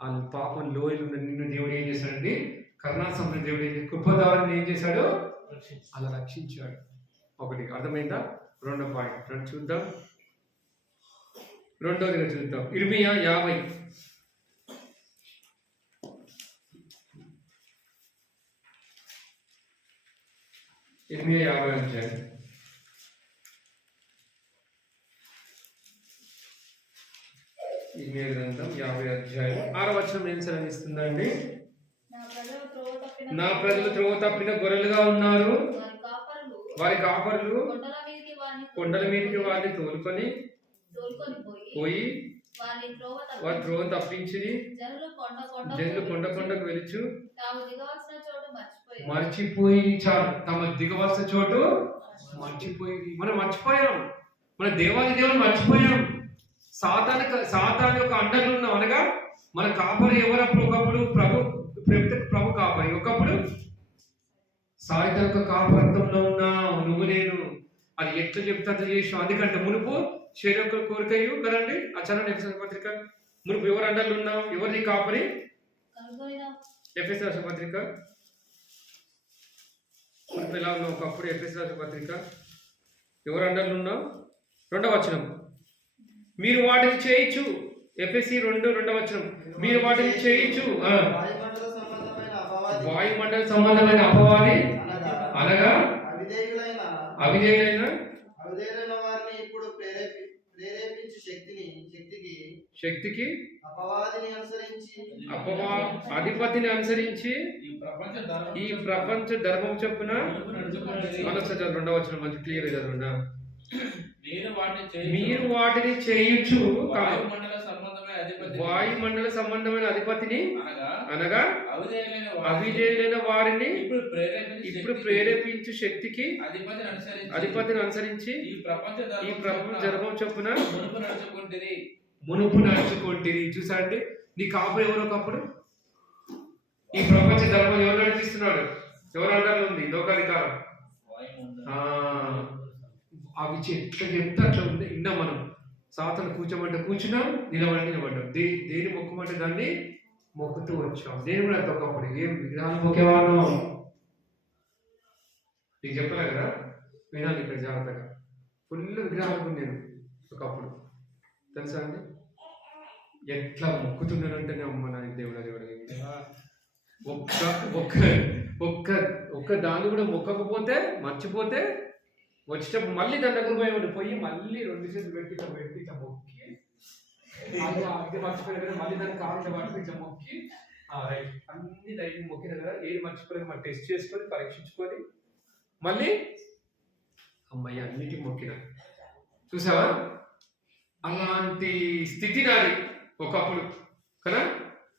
ఆ పాపం లోయలు నిన్ను దేవుడు ఏం చేశాడండి? కరుణాసంపన్న దేవుడు కృపదారుని ఏం చేశాడు? అలా రక్షించాడు. ఒకటి అర్థమైందా? రెండో పాయింట్ రెండు చూద్దాం. రెండోదిగా చూద్దాం. ఇర్మియా 50. ఇర్మియా 50 అధ్యాయం. ఇర్మియా గ్రంథం 50 అధ్యాయం 6వ వచనం ఏం సెలవిస్తుందండి? నా ప్రజలు త్రోవ తప్పిన గొర్రెలుగా ఉన్నారు, వారి కాపరులు కొండల మీదకి వారిని తోలుకొని పోయి వారి త్రోవ తప్పించి జనులు కొండ కొండకు వెలుచు మర్చిపోయి చాలు. తమ దిగవలసిన చోటు మర్చిపోయి. మనం మర్చిపోయాం, మన దేవాది దేవుని మర్చిపోయాం. సాతాను యొక్క అండలు ఉన్నాం. అనగా మన కాపరి ఎవరప్పుడు? ఒకప్పుడు ప్రభు కాపరి, ఒకప్పుడు సాయిత యొక్క కాపరితంలో ఉన్నావు నువ్వు నేను. అది ఎట్లా చెప్తే అంత చేసాం. అందుకంటే మునుపు శరీర యొక్క కోరికయు కదండి. అచరణ ఎఫెసీయుల పత్రిక మునుపు ఎవరు అండలు ఉన్నావు? ఎవరు నీ కాపరి? ఎఫెసీయుల పత్రిక మునుపు ఎలా ఉన్నావు? ఒకప్పుడు ఎఫెసీయుల పత్రిక ఎవరు అండలు ఉన్నావు? 2వ వచనం, మీరు వాటిని చేయొచ్చు. ఎఫెసీ 2:2 వచనం, మీరు వాటిని చేయొచ్చు. వాయుమండల సంబంధమైన అపవాది అనగా అవిధేయులైన వారిని ఇప్పుడు ప్రేరేపించు శక్తికి అధిపతిని అనుసరించి ఈ ప్రపంచ ధర్మం చొప్పున 2వ వచనం మంచి క్లియర్ చదవండి. మీరు వాటిని చేయొచ్చు. వాయుమండల సంబంధమైన అధిపతిని అనగా అనగా అవిధేయులైన అవిధేయులైన వారిని ఇప్పుడు ఇప్పుడు ప్రేరేపించు శక్తికి అధిపతిని అనుసరించి ఈ ప్రపంచ ఈ ప్రపంచ జరగం చొప్పున మునుపు నడుచుకుంటుంది. మునుపు నడుచుకుంటుంది. చూసాండి, నీ కాపురు ఎవరో ఒకప్పుడు ఈ ప్రపంచ ధర్మం ఎవరు నడిపిస్తున్నాడు? ఎవరు అంటారు ఉంది లోకాధికారం. అవి ఎట్లా చెప్తే అట్లా ఉంది. విన్నా మనం సాతను కూర్చోమంటే కూర్చున్నాం, నిలబడి నిలబడ్డాం. దేని మొక్కమంటే దాన్ని మొక్కుతూ వచ్చాం. నేను కూడా ఒకప్పుడు ఏం విగ్రహాలు మొక్కేవాడు నీకు చెప్పలే కదా, వినాలి ఇక్కడ జాగ్రత్తగా. ఫుల్ విగ్రహాలు నేను ఒకప్పుడు తెలుసా అండి. ఎట్లా మొక్కుతున్నానంటేనే అమ్మ నా దేవుడా దేవుడు ఒక్క ఒక్క ఒక్క ఒక్క దాన్ని కూడా మొక్కకపోతే మర్చిపోతే వచ్చేటప్పుడు మళ్ళీ దాని దగ్గర పోయి మళ్ళీ 2 చేతులు పెట్టి ఇట్లా మొక్కి అది మర్చిపోయిన కదా మళ్ళీ దాన్ని కావాలంటే పట్టుకుని ఇట్లా మొక్కి రైట్ అన్ని దైవం మొక్కిన కదా ఏది మర్చిపోయిన మనం టెస్ట్ చేసుకొని పరీక్షించుకొని మళ్ళీ అమ్మాయి అన్నిటికీ మొక్కిన. చూసావా, అలాంటి స్థితి నాది ఒకప్పుడు కదా.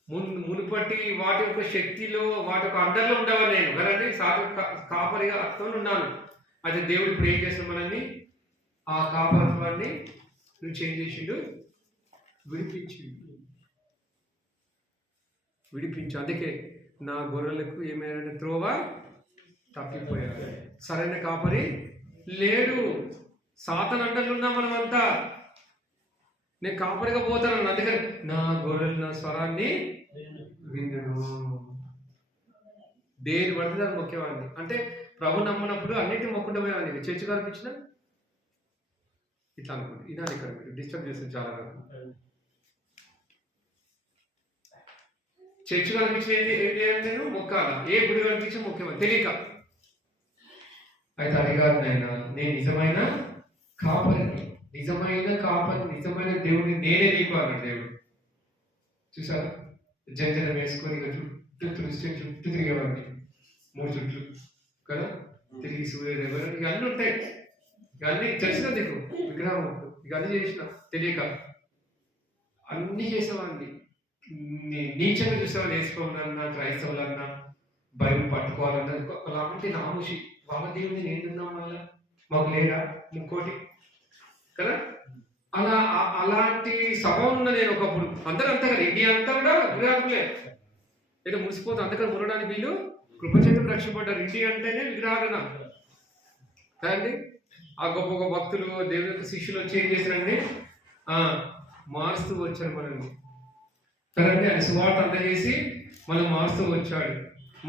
మునుపటి వాటి యొక్క శక్తిలో వాటి యొక్క అండర్లో ఉండేవాడు నేను కదండి. కాపరిగా అర్థం ఉన్నాను. అయితే దేవుడు ఇప్పుడు ఏం చేసిన మనల్ని ఆ కాపరత్వాన్ని నుంచి ఏం చేసిండు? విడిపించు. అందుకే నా గొర్రెలకు ఏమైనా త్రోవ తప్పిపోయారు, సరైన కాపరి లేడు. సాతాను అండర్లు ఉన్నాం మనమంతా. నేను కాపరిగా పోతాను, అందుకని నా గొర్రెలు నా స్వరాన్ని విందును. దేని పడితే దాన్ని మొక్కేవాడిని. అంటే ప్రభు నమ్మనప్పుడు అన్నిటిని మొక్కుండా పోయేవాడిని. చర్చి కనిపించిన ఇట్లా అనుకుంటే ఇదా ఇక్కడ డిస్టర్బ్ చేస్తుంది చాలా వరకు. చర్చి కనిపించిన ఏం చేయాలి? నేను మొక్కాల. ఏ గుడి కనిపించిన మొక్కేవాడిని తెలియక. అయితే అడిగారు నాయన, నేను నిజమైన కాపరిని, నిజమైన దేవుడిని నేనే నీకు అన్నాడు దేవుడు. చూసారా, జంజనం వేసుకొని చుట్టూ తిరిగేవాడిని 3 చుట్లు కదా, తిరిగి సూర్యోదయం ఇక అన్నీ ఉంటాయి. ఇక అన్నీ తెలిసిన నీకు విగ్రహం ఇక అన్నీ చేసిన తెలియక అన్నీ చేసేవాడిని. నీచంగా చూసేవాడిని. వేసుకోవాలన్నా క్రైస్తవులన్నా బైబిల్ పట్టుకోవాలన్నా అలాంటి నాముషి. వాళ్ళ దేవుడిని నేను తిన్నాం వల్ల మాకు లేదా ఇంకోటి కదా. అలాంటి స్వభావం ఉన్న నేను ఒకప్పుడు. అందరూ అంతా కదా, ఇండియా అంతా కూడా విగ్రహాలే ఏదో మురిసిపోతుంది. అందుకని మురడానికి వీళ్ళు కృపచేతులు రక్షపడ్డారు. ఇండియా అంటేనే విగ్రహాలన కదండి. ఆ గొప్ప గొప్ప భక్తులు దేవుని యొక్క శిష్యులు వచ్చి ఏం చేశారండి? మారుస్తూ వచ్చారు మనల్ని కదండి. ఆయన సువార్త అంతా చేసి మనం మారుస్తూ వచ్చాడు.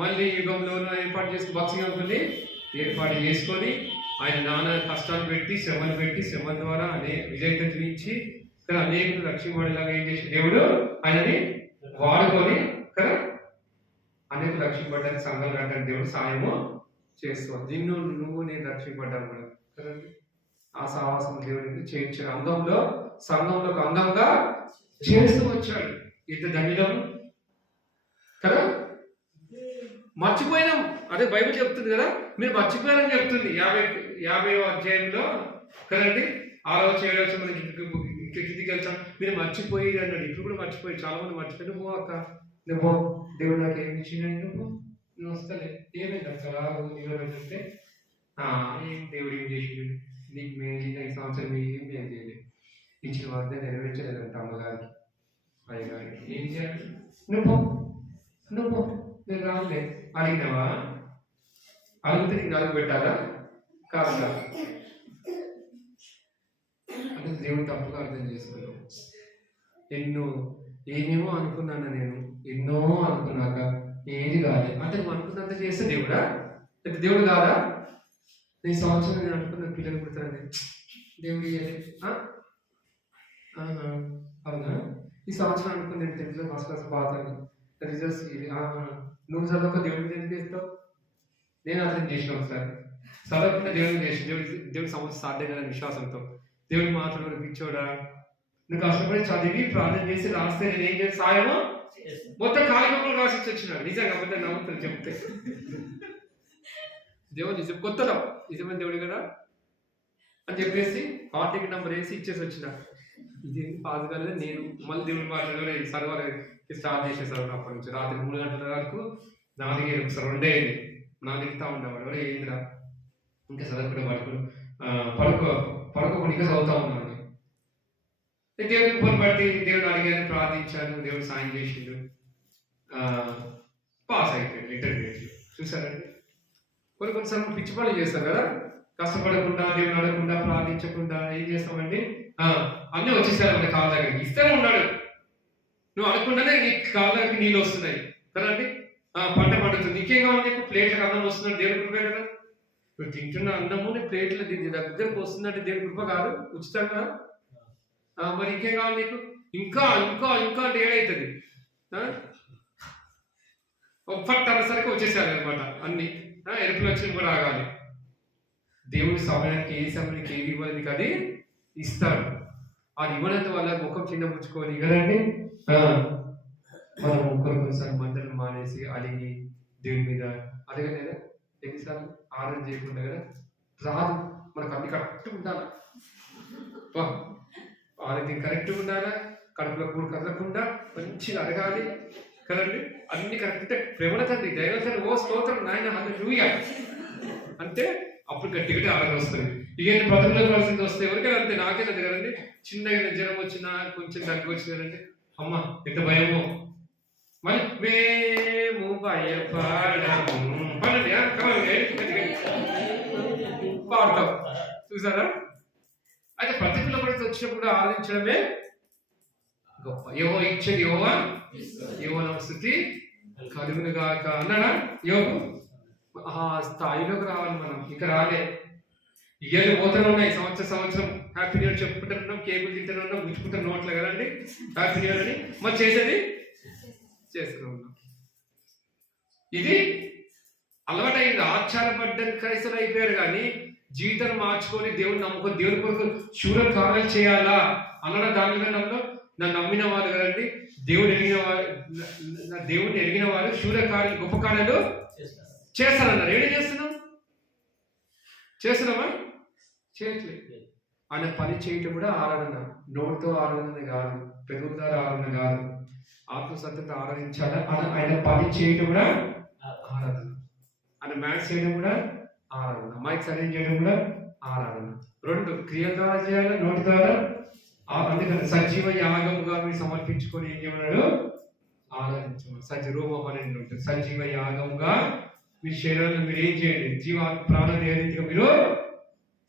మళ్ళీ యుగంలోనూ ఏర్పాటు చేసుకుని భక్తి ఏర్పాటు చేసుకొని ఆయన నాన్న కష్టాలు పెట్టి శ్రమల ద్వారా విజేత చూపించి కదా అనేకులు రక్షింపడేలాగా ఏం చేసి దేవుడు ఆయనని వాడుకొని కదా అనేకులు రక్షింపడ్డానికి సంఘాలు కట్టడానికి దేవుడు సాయము చేస్తావు. నువ్వు నేను రక్షింపడ్డాను మనం కదండి. ఆ సాహసం దేవుడిని చేయించాడు. సంఘంలో అందంగా చేస్తూ వచ్చాడు. ఇంత ధన్యులం కదా. మర్చిపోయినాం, అదే బైబిల్ చెప్తుంది కదా, మీరు మర్చిపోయారని చెప్తుంది 50వ అధ్యాయంలో కదండి. 6వ 7వ మనకి ఇంకా కిందికి వెళ్తాం. మీరు మర్చిపోయి అన్నాడు. ఇప్పుడు కూడా మర్చిపోయి చాలా మంది మర్చిపోయి నువ్వు అక్క నువ్వు దేవుడు నాకు ఏమి ఇచ్చిన నువ్వు వస్తలే ఏమైంది అసలు అంటే ఏం దేవుడు ఏం చేసిండు నీకు మేము ఈ సంవత్సరం ఏం చేయలేదు, ఇచ్చిన వార్త నెరవేర్చలేదంట అమ్మగారికి అయ్యగారికి. ఏం చేయాలి? నువ్వు నేను రాలే అడిగినావా? అడిగితే నీకు అడుగు పెట్టాలా కాదా? అంటే దేవుడు తప్పుగా అర్థం చేసుకున్నావు. ఏమేమో అనుకున్నాను నేను, ఎన్నో అనుకున్నాక ఏది కాదు అంటే నువ్వు అనుకున్నంత చేస్తే దేవుడా? అంటే దేవుడు కాదా? నేను సంవత్సరం నేను అనుకున్న పిల్లలు పుడతానని దేవుడు అవునా? ఈ సంవత్సరం అనుకుని నేను 10th క్లాస్ ఫస్ట్ క్లాస్ పాతాను రిజల్ట్స్ ఇది నువ్వు చదవక దేవుడికి ఎందుకు చేస్తావు? నేను అర్థం చేసిన ఒకసారి చదవకుండా దేవుడికి చేసిన దేవుడి సమస్య సాధ్యం కదా విశ్వాసంతో. దేవుడి మాటలు పిచ్చోడా నువ్వు కష్టపడి చదివి ప్రార్థన చేసి రాస్తే నేను ఏం చేసి సాయమో మొత్తం కార్యక్రమాలు రాసి వచ్చినాడు. నిజంగా అబద్ధం నమ్ముతాను చెప్తే దేవుడు నిజం కొత్తలో నిజమైన దేవుడు కదా అని చెప్పేసి హాల్ టికెట్ నెంబర్ వేసి ఇచ్చేసి వచ్చిన ఇది పాస్ కాలేదు. నేను మళ్ళీ దేవుడి మాటలు సర్వర్ స్టార్ట్ చేసేసారు. అప్పటి నుంచి రాత్రి 3 గంటల వరకు నాలుగే ఒకసారి 2 అయింది. నా దిగుతా ఉండేవాడు, ఎవరు ఏందిరా ఇంకా చదవకుండా పడుకోకుండా ఇంకా చదువుతా ఉన్నాను. దేవుడి కృపను బట్టి దేవుడు అడిగాను, ప్రార్థించాను, దేవుడు సాయం చేసిండు, పాస్ అయిపోయాడు ఇంటర్మీడియట్. చూసారండి, కొన్నిసార్లు పిచ్చి పనులు చేస్తారు కదా, కష్టపడకుండా దేవుడు అడగకుండా ప్రార్థించకుండా ఏం చేస్తామండి, అన్నీ వచ్చేసారు మన కాళ్ళ దగ్గరికి. ఇస్తూనే ఉన్నాడు, నువ్వు అడగకుండానే నీ కాళ్ళ దగ్గరికి నీళ్ళు వస్తున్నాయి కదండి. పంట పండుతుంది, నీకేం కావాలి, నీకు ప్లేట్లకు అన్నం వస్తున్నాడు, దేవుడి కృపే కదా. నువ్వు తింటున్న అన్నము నీ ప్లేట్ల దగ్గరకు వస్తుందంటే దేవుడి కృప కాదు, ఉచితం కదా. మరి ఇంకేం కావాలి నీకు, ఇంకా ఇంకా ఇంకా అంటే ఏడవుతుంది. ఫట్ అనేసరికి వచ్చేసారు అనమాట అన్ని, ఎరుపులు వచ్చి కూడా ఆగాలి. దేవుడి సమయానికి ఏ సమయానికి ఏది ఇవ్వాలి అది ఇస్తాడు. అది ఇవ్వనంత వల్ల ముఖం చిన్న పుచ్చుకొని కదండి, మనం కొన్నిసార్లు మందరం మానేసి అలిగి దేవుడి మీద అడగలేదా, ఎన్నిసార్లు ఆరాధన చేయకుండా కదా రాదు. మనకు అన్ని కరెక్ట్గా ఉండాలా, ఆరోగ్యం కరెక్ట్గా ఉండాలా, కడుపులో కూడు కదలకుండా మంచిగా అడగాలి కదండి. అన్ని కరెక్ట్ అంటే ప్రేమల తండ్రి దైవతండ్రి ఓ స్తోత్రం నాయన హల్లెలూయా అంటే అప్పుడు గట్టి ఆరాధన వస్తుంది. ఇక బ్రతుకులో కలిసింది వస్తే ఎవరికైనా అంతే, నాకేనది కదండి. చిన్నగా జ్వరం వచ్చినా కొంచెం దగ్గర వచ్చిందంటే అమ్మ ఎంత భయమో, మళ్ళీ మేము భయపడము పాడతాం. చూసారా, అయితే ప్రతికూల పరిస్థితి వచ్చినప్పుడు ఆరాధించడమే గొప్ప. యోహో ఇచ్చేది యెహోవా స్తుతి కలుగును గాక అన్నాడా యోగు. ఆ స్థాయిలోకి రావాలి మనం, ఇక రాలే. ఇయర్లు పోతూనే ఉన్నాయి, సంవత్సరం హ్యాపీ న్యూ ఇయర్ చెప్పుకుంటున్నాం, కేకులు తింటూనే ఉన్నాం, గుచ్చుకుంటున్న నోట్లే కదండి హ్యాపీ న్యూ ఇయర్ అని. మరి చేసేది చేస్తూనే ఉన్నాం. ఇది అలవాటైంది, ఆచారపడ్డ క్రైస్తవులు అయిపోయారు. కానీ జీవితం మార్చుకొని దేవుని నమ్ముకొని దేవుని కొరకు శూర కార్యాలు చేయాలా అన్న దాని విధానంలో నన్ను నమ్మిన వాళ్ళు కదండి, దేవుడిని ఎరిగిన వాళ్ళు శూర కార్యాలు గొప్ప కార్యాలు చేస్తారన్నారు. ఏం చేస్తున్నామా చేయట్లేదు. ఆయన పని చేయటం కూడా ఆరాధన, నోటితో ఆరాధన కాదు, పెదవుల ద్వారా ఆరాధన కాదు, ఆత్మసత్యత ఆరాధించాలా. ఆయన పని చేయటం కూడా ఆరాధన, ఆయన మ్యాథ్స్ చేయడం కూడా ఆరాధన, మైక్ సరైన చేయడం కూడా ఆరాధన. 2 క్రియల ద్వారా చేయాలి, నోటి ద్వారా. అందుకని సజీవ యాగముగా మీరు సమర్పించుకొని ఏం చేయమన్నాడు, ఆరాధించమని. రోమ 12 ఉంటుంది, సజీవ యాగముగా మీ శరీరాన్ని మీరు ఏం చేయండి, జీవ ప్రాణ దేహరీతిగా మీరు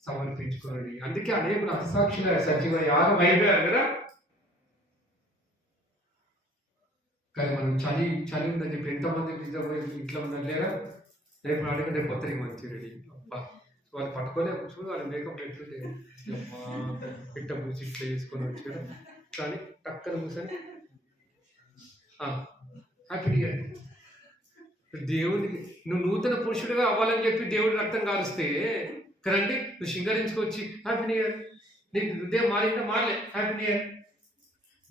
సమర్పించుకోండి. అందుకే అనేకులు అసాక్షుల సజీవ యాగం అయిపోయారు కదా. కానీ మనం చలి ఉందని చెప్పి ఎంతమంది ఇంట్లో ఉన్నారు లేరా, రేపు నాటికి రేపు కొత్తకి మంచి రెడీ. అబ్బా వాళ్ళు పట్టుకోలే కూర్చొని వాళ్ళు మేకప్ ఎట్లుంటే పిట్ట పూసి ఇట్లా చేసుకొని వచ్చు కదా. కానీ టక్కన కూర్చొని హ్యాపీగా దేవుడికి నువ్వు నూతన పురుషుడిగా అవ్వాలని చెప్పి దేవుడి రక్తం కాలుస్తే కదండి, నువ్వు సింగరించుకొచ్చి హ్యాపీ న్యూ ఇయర్, నీకు హృదయం మారిందా, మారలే, హ్యాపీ న్యూ ఇయర్.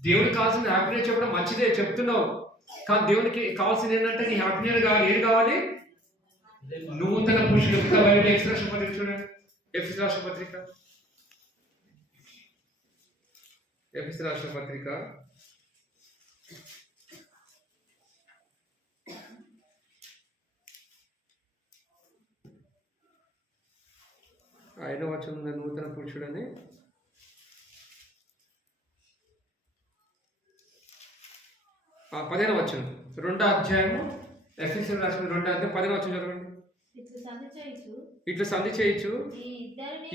దేవుడికి కావాల్సిన హ్యాపీ న్యూ ఇయర్ చెప్పడం మంచిదే చెప్తున్నావు. కానీ దేవునికి కావాల్సింది ఏంటంటే నీ హ్యాపీ న్యూ ఇయర్ కావాలి. ఏది కావాలి, నూతన పురుషుడు. ఎఫెసీయుల రాష్ట్రపత్రిక చూడండి, ఎఫెసీయుల రాష్ట్రపత్రిక 5వ వచనంలో నూతన పురుషుడని 15వ వచనం 2వ అధ్యాయము ఎఫెసీయుల రాసిన 2వ అధ్యాయం 15వ వచనం చదవండి. ఇట్లా సంధి చేయొచ్చు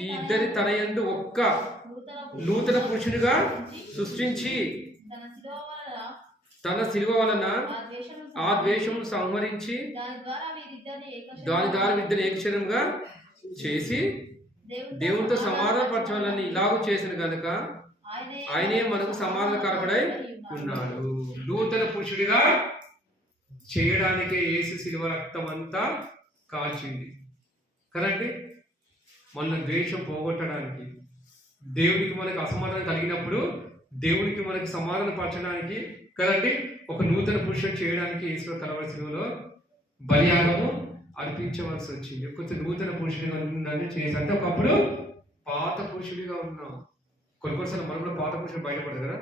ఈ ఇద్దరి తన యందు ఒక్క నూతన పురుషునిగా సృష్టించి తన శిలువ వలన ఆ ద్వేషమును సంహరించి దాని ద్వారా ఇద్దరు ఏకశరీరంగా చేసి దేవునితో సమాధానపరచాలని ఇలాగూ చేసిన కనుక ఆయనే మనకు సమాధానకరకుడై ఉన్నాడు. నూతన పురుషుడిగా చేయడానికే యేసు శిలువ రక్తం అంతా కాల్చింది కదండి. మన ద్వేషం పోగొట్టడానికి, దేవునికి మనకు అసమాధానం కలిగినప్పుడు దేవునికి మనకి సమాధానం పరచడానికి కదండి ఒక నూతన పురుషుడు చేయడానికి యేసు కలవరి శిలువలో బలియాగము అర్పించవలసి వచ్చింది. కొంచెం నూతన పురుషుడిగా ఉందని చేసి, అంటే ఒకప్పుడు పాత పురుషుడిగా ఉన్నాం కొన్నిసార్లు మనం కూడా పాత పురుషులు బయటపడదు కదా.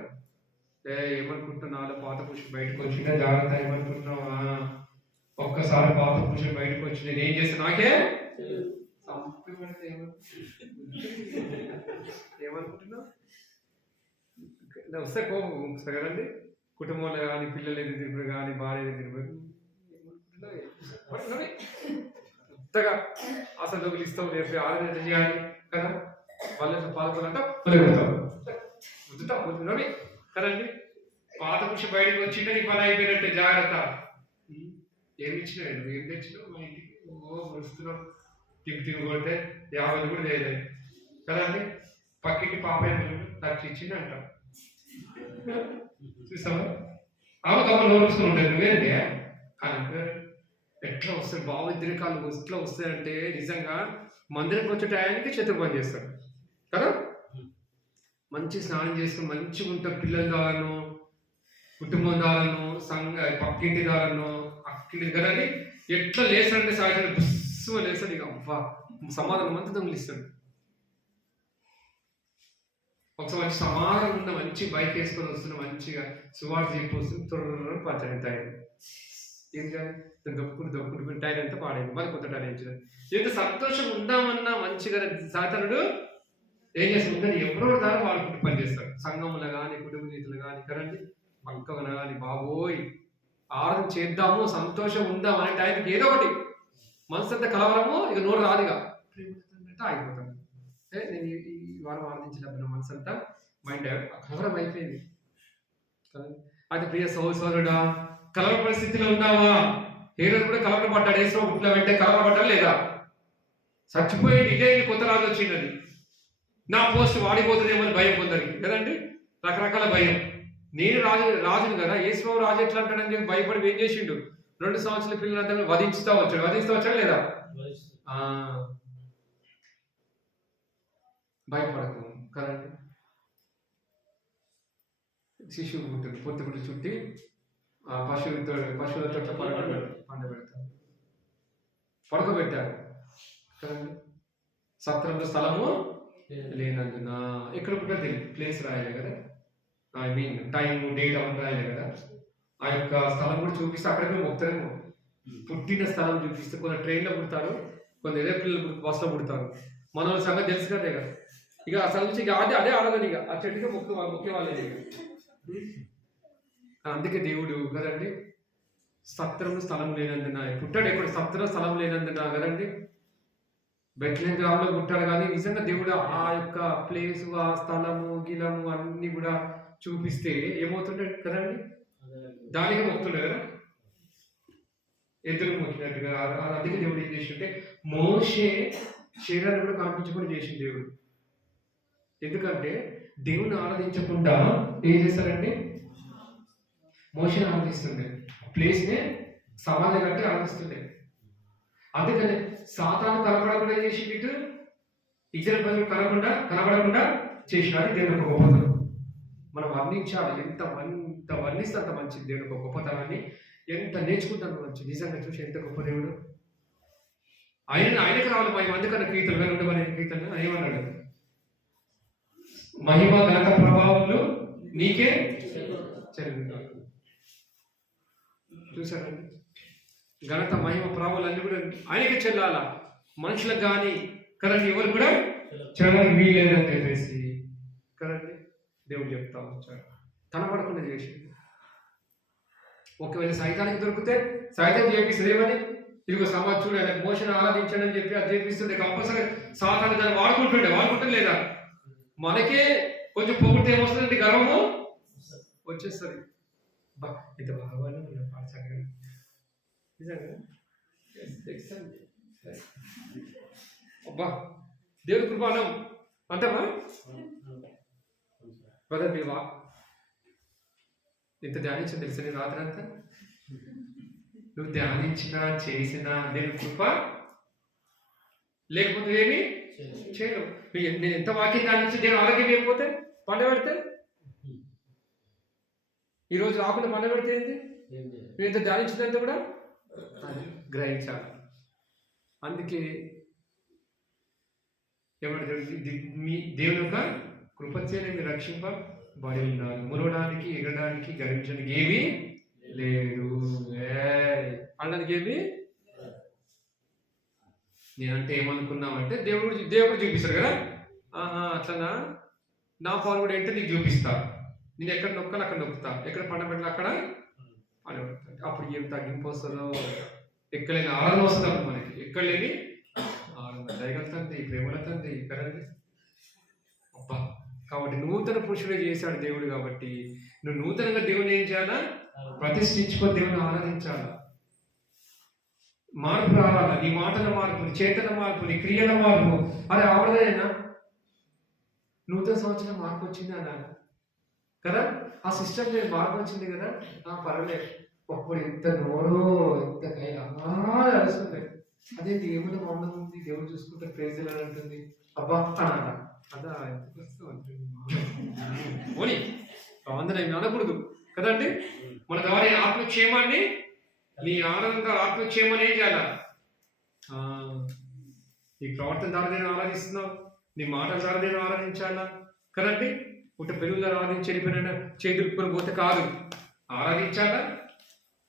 ఏమనుకుంటున్నా నాలో పాత పురుషులు బయటకు వచ్చిందా జాగ్రత్త, ఏమనుకుంటున్నావా? ఒక్కసారి పాత పురుషులు బయటకు వచ్చి నేను ఏం చేస్తాను నాకే ఏమనుకుంటున్నావు? వస్తే కోపం వస్తాయి కదండి. కుటుంబంలో కానీ పిల్లలు ఎదురు తిరిగి కానీ భార్య ఎదురు తిరిగి కొత్తగా అసలు డబ్బులు ఇస్తావు రేపు ఆలోచన చేయాలి కదా. వాళ్ళ పాల్గొనంట వద్దుతావు కదండి. పాత పురుషు బయటకు వచ్చింటే నీ పని అయిపోయినట్టే, జాగ్రత్త. ఏమి ఇచ్చినావు? నువ్వు ఏం తెచ్చినావు మా ఇంటికి? వస్తున్నావు తిప్పి కొడితే 50 కూడా చేయలేదు కదండి. పక్కింటి పాప నాకు ఇచ్చింది అంట. చూసావా? ఆమె కమ్మ నోరు వస్తూ ఉంటుంది. నువ్వేంటి ఎట్లా వస్తాయి భావోద్రేకాలు ఎట్లా వస్తాయంటే నిజంగా మందిరంకి వచ్చే టయానికి చేతులు పని చేస్తాడు కదా. మంచి స్నానం చేసుకుని మంచిగా ఉంటాం. పిల్లల ద్వారాను, కుటుంబం ద్వారాను, పక్కింటి ద్వారాను, అక్కడి కదండి. ఎట్లా లేస్తాడంటే సాయంత్రం బుస్సు లేస్తాడు. ఇక అబ్బా సమాధానం అంతా దొంగిలిస్తాడు. ఒకసారి మంచి సమాధానం ఉన్న మంచి బైక్ వేసుకొని వస్తున్న మంచిగా సువార్త చెప్పి వస్తుంది. త్వరగా పచ్చడి టైర్ ఏం చేయాలి? దొక్కుడు టైర్ అంతా పాడైంది. మళ్ళీ కొత్త టైర్ వేయించాలి. ఎంత సంతోషం ఉందామన్నా మంచిగా సాతనుడు ఏం చేస్తాడు? ఎవరో ద్వారా వాడుకుంటూ పనిచేస్తాడు. సంఘములు కానీ కుటుంబ జీతులు కానీ కదండి. పక్కన కానీ బాబోయ్ ఆరాధన చేద్దాము సంతోషం ఉందాం అనే టైంకి ఏదో ఒకటి మనసు అంతా కలవరము, ఇక నోరు రాదుగా అంటే ఆగిపోతాను. నేను ఈ వారం ఆరాధించినప్పుడు మనసు అంతా మైండ్ కలవరం అయిపోయింది. అది ప్రియ సోదరుడా, కలవర పరిస్థితిలో ఉన్నావా? ఏ రోజు కూడా కలవరపడ్డాడు. ఏసో పుట్టిన వెంటనే కలవరపడ్డా లేదా? చచ్చిపోయే ఇదే కొత్త రాజు వచ్చిందని నా పోస్ట్ వాడిపోతుందేమని భయం కొందరికి కదండి. రకరకాల భయం. నేను రాజును కదా, యేసు రాజు ఎట్లా అంటాడని చెప్పి భయపడి ఏం చేసిండు? 2 సంవత్సరాల పిల్లలంతా వధించుతా వచ్చాడు లేదా? భయపడకు కదండి. శిశువు పుట్టింది, పొత్తుకుడు చుట్టి పశువుల తోట పండబెడతారు, పడుకోబెట్టారు కదండి. సత్రంలో స్థలము లేనందున ఎక్కడ పుట్టిన ప్లేస్ రాయాలి కదా, ఐ మీన్ టైం డేట్ అవన్నీ రాయాలి కదా. ఆ యొక్క స్థలం కూడా చూపిస్తే అక్కడికి మొక్కుతారేమో. పుట్టిన స్థలం చూపిస్తే కొంత ట్రైన్లో పుడతారు, కొంత ఏరోప్లేన్లో బస్సులో పుడతారు. మన సంగతి తెలుసు కదే కదా. ఇక అసలు నుంచి ఇక అదే ఆడదని ఇక ఆ చెట్టుగా మొక్కే వాళ్ళే. అందుకే దేవుడు కదండి సత్రంలో స్థలం లేనందున పుట్టాడు. ఎక్కడ సత్రం స్థలం లేనందున కదండి బెత్లెహేం గ్రామంలో పుట్టాడు. కానీ నిజంగా దేవుడు ఆ యొక్క ప్లేసు, ఆ స్థలము గిలము అన్ని కూడా చూపిస్తే ఏమవుతుండే కదండి, దానికి మొక్కుతుండే కదా, ఎదురు మొక్కినట్టుగా. అందుకే దేవుడు ఏం చేసింటే మోషే శరీరాన్ని కూడా కనిపించకుండా చేసింది దేవుడు. ఎందుకంటే దేవుని ఆరాధించకుండా ఏం చేస్తారంటే మోషేని ఆరాధిస్తుండే, ప్లేస్నే సమాధి కట్టి ఆరాధిస్తుండే. అందుకని సాతాను కనబడకుండా చేసి ఇటు ఇజ్రాయెల్ ప్రజలు కనబడకుండా చేసినారు. దేవుని ఒక గొప్పతనం మనం వర్ణించాలి. ఎంత వర్ణిస్తే అంత మంచిది. దేవుని ఒక గొప్పతనాన్ని ఎంత నేర్చుకుంటాను మంచి. నిజంగా చూసి ఎంత గొప్ప దేవుడు. ఆయనకి రావాలి మహిమ. అందుకన్న కీర్తనగా ఉండమనే కీర్తన ఏమన్నాడు? మహిమ ఘనత ప్రభావాలు నీకే చెల్లుతాయి. చూసారండి, ఘనత మహిమ ప్రభావాలు అన్ని కూడా ఆయనకే చెల్లాలా, మనుషులకు కానీ కదండి ఎవరు కూడా చెల్లడానికి వీలేదని చెప్పేసి కదండి దేవుడు చెప్తా వచ్చాడు. కనబడకుండా చేసింది. ఒకవేళ సైతానికి దొరికితే సైతం చేపిస్తుంది ఏమని, ఇదిగో సమాజుడు ఆయనకు మోషన్ ఆరాధించండి అని చెప్పి అది చేపిస్తుండే. కంపల్సరీ సాతాను దాన్ని వాడుకుంటుండే లేదా? మనకే కొంచెం పొగిడితే ఏమొస్తుందండి, గర్వము వచ్చేస్తుంది. ఇంత బాగా పాడచగా నిజంగా అబ్బా దేవుడి కృపానం అంతమా పదండి. ఇంత ధ్యానించిన తెలుసు నేను రాత్రి అంతా. నువ్వు ధ్యానించినా చేసినా దేవుడి కృప లేకపోతే ఏమి చేయలేవు. నేను ఎంత వాక్యం ధ్యానించి నేను ఆరోగ్యం లేకపోతే పండబెడితే, ఈరోజు ఆకులు పండబెడితే ఏంటి? నువ్వు ఎంత ధ్యానించినంత కూడా గ్రహించాలి. అందుకే ఏమంటారు, మీ దేవుని యొక్క కృపచేనే మీరు రక్షింపబడి ఉన్నారు. మురవడానికి, ఎగరడానికి, గర్వించడానికి ఏమీ లేదు. అనడానికి ఏమి నేనంటే ఏమనుకున్నామంటే దేవుడు చూపిస్తాడు కదా. అట్లనా నా పాలు కూడా ఏంటో నీకు చూపిస్తా. నేను ఎక్కడ నొక్కాలి అక్కడ నొక్కుతా, ఎక్కడ పండబెట్టాలి అక్కడ పండబెడతా. అప్పుడు ఏం తగ్గింపు వస్తుందో, ఎక్కలేని ఆనందం వస్తుంది మనకి. ఎక్కడలేని ఆనందం, దయగలుగుతుంది, ప్రేమలుతుంది కదండి. అబ్బా, కాబట్టి నూతన పురుషుడే చేశాడు దేవుడు. కాబట్టి నువ్వు నూతనంగా దేవుని ఏం చేయాలా? ప్రతిష్ఠించుకొని దేవుని ఆరాధించాలా. మార్పు రావాలా. నీ మాటల మార్పు, నీ చేతల మార్పు, నీ క్రియల మార్పు. అది ఆవిడదేనా? నూతన సంవత్సరం మార్పు వచ్చింది అన్నాను కదా. ఆ సిస్టమ్ లేదు, మార్పు వచ్చింది కదా. పర్వాలేదు. అప్పుడు ఎంత నోరో ఎంత అరుస్తుంది. అదే దేవుడు మౌనం ఉంది, దేవుడు చూసుకుంటే ప్రేజలు అని అంటుంది. అబ్బా అనాలా? అదా ఎందుకు వస్తుంది ఓని అందరం అనకూడదు కదండి. మన ద్వారా ఆత్మక్షేమాన్ని, నీ ఆనందంగా ఆత్మక్షేమాన్ని ఏం చేయాలా? నీ ప్రవర్తన ద్వారా నేను ఆరాధిస్తున్నావు, నీ మాటల ద్వారా నేను ఆరాధించాలా కదండి. పుట్ట పెరుగుల ఆరాధించి చెడిపోయిన చేతులుకొని పోతే కాదు, ఆరాధించాలా.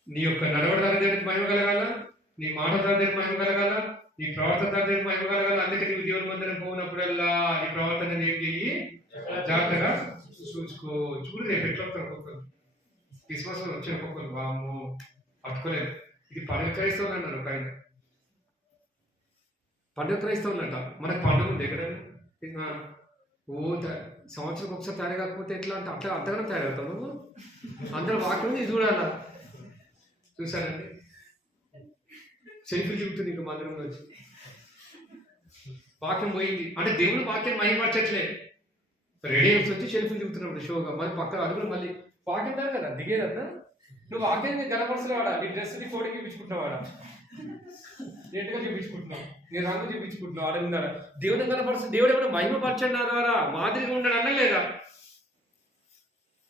నీ యొక్క నడవడి ద్వారా దేవునికి మహిమ కలగాల, నీ మాట ద్వారా దేవునికి మహిమ కలగాల, నీ ప్రవర్తన ద్వారా దేవునికి మహిమ కలగాల. అందుకే నీవు దేవుని మందిరం పోయినప్పుడల్లా నీ ప్రవర్తన ఏం చెయ్యి? జాగ్రత్తగా చూసుకో. చూడు రేపు ఎట్లా ఒక్కొక్కరు క్రిస్మస్ వచ్చే ఒక్కొక్కరు వాము పట్టుకోలేదు. ఇది పండుగ క్రైస్తవులు అన్నారు. ఒక ఆయన పండుగ క్రైస్తవులు అంట. మనకు పండుగ ఉంది ఎక్కడైనా సంవత్సరం ఒకసారి తయారు కాకపోతే ఎట్లా అంటే అట్లా అంతగానో తయారవుతావు నువ్వు. అందరూ వాక్యం ఇది చూడాలా. చూసారండి, సెల్ఫీలు చూపుతుంది ఇంకా మందిరంలో వచ్చి. వాక్యం పోయింది అంటే దేవుని వాక్యం మహిమపరచట్లే. రెడీ అయ్యి వచ్చి సెల్ఫీలు చూపుతున్నాడు షోగా. మరి పక్కన అడుగులు మళ్ళీ వాక్యం దాని కదా దిగేదన్నా. నువ్వు వాక్యాన్ని గణపరచలేవాడా? నీ డ్రెస్ నీ ఫోటోకి చూపించుకుంటున్నావాడా? నీట్గా చూపించుకుంటున్నావు, నీ రంగు చూపించుకుంటున్నావు. అలా ఉండాలా? దేవుని కనపరచ, దేవుడు ఏమైనా మహిమపరచండి నా ద్వారా మాదిరిగా ఉండడు అనలేదా?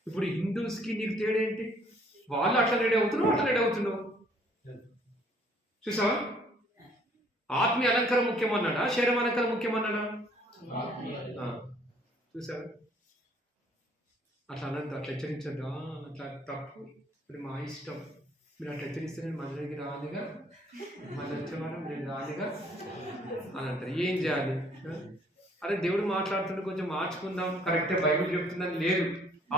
ఇప్పుడు హిందూస్కి నీకు తేడా ఏంటి? వాళ్ళు అట్లా రెడీ అవుతున్నావు, అట్లా రెడీ అవుతున్నావు. చూసావా? ఆత్మీయ అలంకారం ముఖ్యమన్నాడా, శరీరం అలంకారం ముఖ్యమన్నాడా? చూసావా? అట్లా అనద్దు, అట్లా హెచ్చరించద్దు. అట్లా తప్పు, ఇప్పుడు మా ఇష్టం. మీరు అట్లా హెచ్చరిస్తే నేను మళ్ళీ రాదుగా, మళ్ళీ వచ్చేవాడు నేను రాదుగా అని అంటారు. ఏం చేయాలి? అరే దేవుడు మాట్లాడుతుంటే కొంచెం మార్చుకుందాం, కరెక్టే బైబిల్ చెప్తుందని లేదు.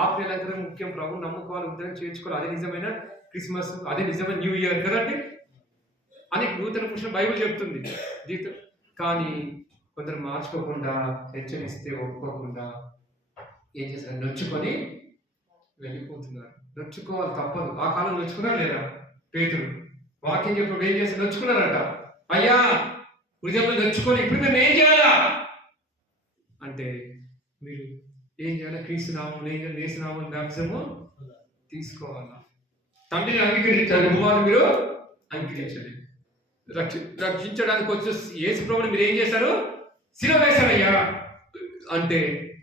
ఆత్మీయ అలంకారం ముఖ్యం, ప్రభు నమ్ముకోవాలి, ఉద్యోగం చేర్చుకోవాలి. అదే నిజమైన క్రిస్మస్, అదే నిజమైన న్యూ ఇయర్ కదండి అని నూతన పురుషుడు బైబిల్ చెప్తుంది జీవితం. కానీ కొందరు మార్చుకోకుండా, హెచ్చరిస్తే ఒప్పుకోకుండా ఏం చేస్తారు? నొచ్చుకొని వెళ్ళిపోతున్నారు. నొచ్చుకోవాలి, తప్పదు. ఆ కాలం నొచ్చుకున్నారు లేదా? పేతురు వాక్యం చెప్పినప్పుడు ఏం చేస్తారు? నొచ్చుకున్నారట. అయ్యా హృదయంలో నొచ్చుకొని ఇప్పుడు మేము ఏం చేయాలా అంటే, మీరు ఏం చేయాలి? క్రీస్తు నామం, యేసు నామం బాప్తిసము తీసుకోవాలా. తండ్రిని అంగీకరించాలి, భూమాన్ని మీరు అంగీకరించాలి. రక్షించడానికి వచ్చే యేసు ప్రభువుని మీరు ఏం చేశారు? శిలువ వేశారయ్యా అంటే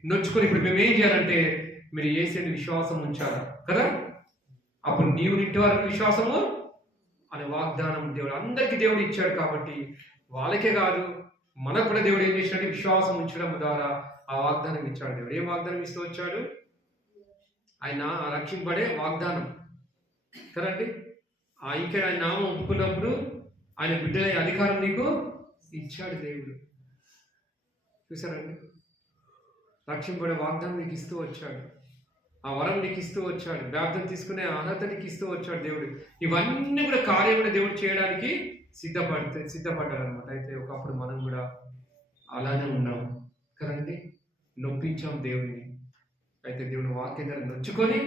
నొచ్చుకొని ఇప్పుడు మేము ఏం చేయాలంటే మీరు యేసుని విశ్వాసం ఉంచాలి కదా. అప్పుడు నీవు నింటి వారికి విశ్వాసము అనే వాగ్దానం దేవుడు అందరికీ దేవుడు ఇచ్చాడు. కాబట్టి వాళ్ళకే కాదు మనకు కూడా దేవుడు ఏం చేసినట్టు విశ్వాసం ఉంచడం ద్వారా ఆ వాగ్దానం ఇచ్చాడు. దేవుడు ఏ వాగ్దానం ఇస్తూ వచ్చాడు? ఆయన రక్షింపడే వాగ్దానం కదండి. ఇంకా ఆయన నామం ఒప్పుకున్నప్పుడు ఆయన బిడ్డల అధికారం నీకు ఇచ్చాడు దేవుడు. చూసారండి, రక్షింపడే వాగ్దానం నీకు ఇస్తూ వచ్చాడు, ఆ వరం నీకు ఇస్తూ వచ్చాడు, బాప్తిసం తీసుకునే అర్హత నీకు ఇస్తూ వచ్చాడు దేవుడు. ఇవన్నీ కూడా కార్యం కూడా దేవుడు చేయడానికి సిద్ధపడ్డాడు అనమాట. అయితే ఒకప్పుడు మనం కూడా అలానే ఉన్నాం కదండి, నొప్పించాం దేవుడిని. అయితే దేవుడు వాక్యం ద్వారా నొచ్చుకొని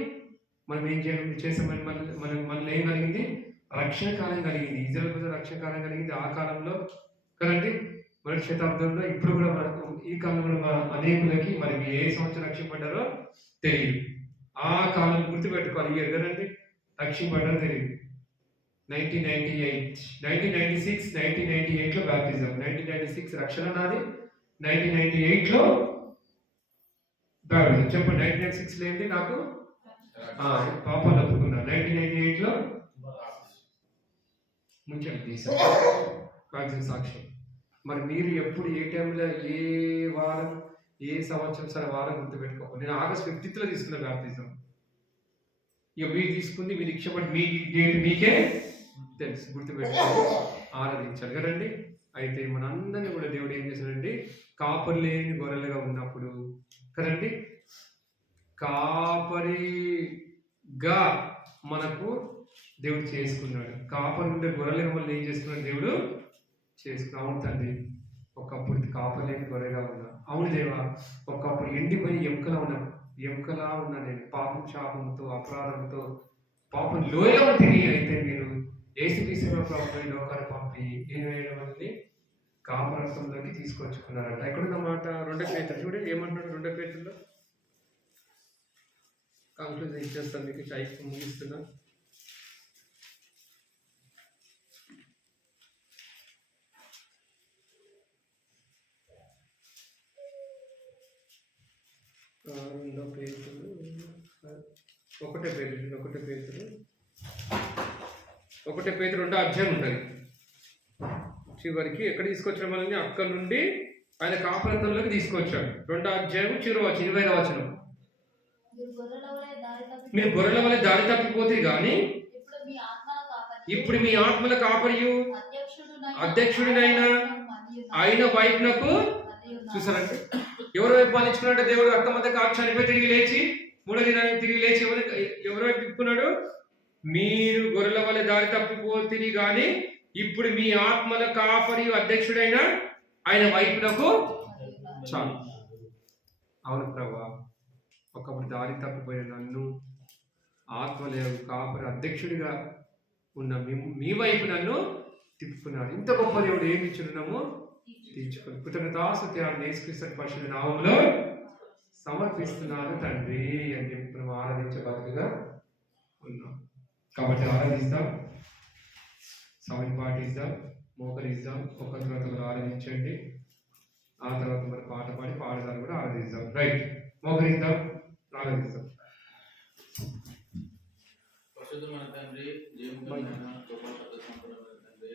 మనం ఏం చేసామని మనల్ని ఏం కలిగింది? రక్షణ కాలం కలిగింది. ఇజ్రాయెల్ ప్రజల రక్షణ కాలం కలిగింది ఆ కాలంలో కదండి, మొదటి శతాబ్దంలో. ఇప్పుడు కూడా మనకు ఈ కాలంలో మన అనేకులకి మరి ఏ సంవత్సరం రక్షింపడ్డారో తెలియదు. ఆ కాలం గుర్తుపెట్టుకోవాలి. ఇయర్ కదండి రక్షింపడ్డారో తెలియదు. 1998, 1996, 1998లో బాప్టిజం, 1996 రక్షణ నాది, 1998లో బాప్టిజం. చెప్పండి, 1996లో ఏంటి? నాకు పాపాలు ఒప్పుకున్నా. 1998లో ముంచెలు తీసాం బాప్టిజం సాక్ష్యం. మరి మీరు ఎప్పుడు ఏ టైంలో ఏ వారం ఏ సంవత్సరం సరే వారం గుర్తుపెట్టుకోవాలి. నేను ఆగస్ట్ 15th తీసుకున్న బాప్తిజం. ఇక మీరు తీసుకుంది మీరు ఇష్టపడి మీ డేట్ మీకే తెలుసు, గుర్తుపెట్టుకోవాలి, ఆరాధించాలి కదండి. అయితే మనందరినీ కూడా దేవుడు ఏం చేశాడండి, కాపరి లేని గొర్రెలుగా ఉన్నప్పుడు కదండి, కాపరిగా మనకు దేవుడు చేసుకున్నాడు. కాపరి ఉండే గొర్రెలుగా మళ్ళీ ఏం చేసుకున్నాడు దేవుడు చేసుకున్నాడు. అవును తండ్రి, ఒకప్పుడు కాపరి లేని గొర్రెగా ఉన్నా. అవును దేవా, ఒకప్పుడు ఎండిపోయి ఎముకలా ఉన్నా నేను పాపం శాపంతో అపరాధంతో పాపం లోయలో తిని. అయితే మీరు యేసుక్రీస్తులో ప్రభువు లోకాన్ని పంపి ఏం వేయడం అనేది కాపరత్వంలోకి తీసుకొచ్చుకున్నారంట. ఎక్కడున్న మాట 2 పేతురు చూడండి ఏమంటున్నాడు. 2 పేతురులో కంక్లూజన్ ఇచ్చేస్తాను, మీకు టైప్ ముగిస్తున్నా. రెండో పేతురు 1 పేతురు 2వ అధ్యాయం ఉంటుంది. చివరికి ఎక్కడ తీసుకొచ్చాడు మనల్ని, అక్కడ నుండి ఆయన కాపరత్వంలోకి తీసుకొచ్చాడు. 2వ అధ్యాయం చివరి 25వ వచనం. మీరు గొర్రెల వలె దారి తప్పిపోతే గాని ఇప్పుడు మీ ఆత్మల కాపరియు అధ్యక్షుడినైనా ఆయన వైపునకు చూసారంటే ఎవరి వైపు పాలించుకున్నాడు దేవుడు. రక్తమంతా కాచి చనిపోయి తిరిగి లేచి 3వ దినాన్ని తిరిగి లేచి ఎవరి వైపు తిప్పుకున్నాడు, మీరు గొర్రెల వలె దారి తప్పిపోతుంది గాని ఇప్పుడు మీ ఆత్మల కాపరి అధ్యక్షుడైన ఆయన వైపునకు చాలు. అవును ప్రభా, ఒకప్పుడు దారి తప్పిపోయిన నన్ను ఆత్మలేవు కాపరి అధ్యక్షుడిగా ఉన్న మీ వైపు నన్ను తిప్పుకున్నాడు. ఇంత గొప్ప దేవుడు ఏమి ఇచ్చున్నామో తీర్చుకుని కృతజ్ఞతాస్తుతి యేసుక్రీస్తు పరిశుద్ధ నామములో సమర్పిస్తున్నాను తండ్రి అని చెప్పి మనం ఆరాధించే బతుకుగా ఉన్నాం. కాబట్టి ఆరాధిస్తాం, సమయం పాటిస్తాం, మోకరిస్తాం, ఒకరి తర్వాత ఒకరు ఆరాధించండి. ఆ తర్వాత మరి పాట పాడి పాడదాన్ని కూడా ఆరాధిస్తాం. రైట్, మోకరిద్దాం, ఆరాధిస్తాం. పరిశుద్ధమైన తండ్రి, జీవమైన గొప్ప శబ్ద సంపూర్ణమైన తండ్రి,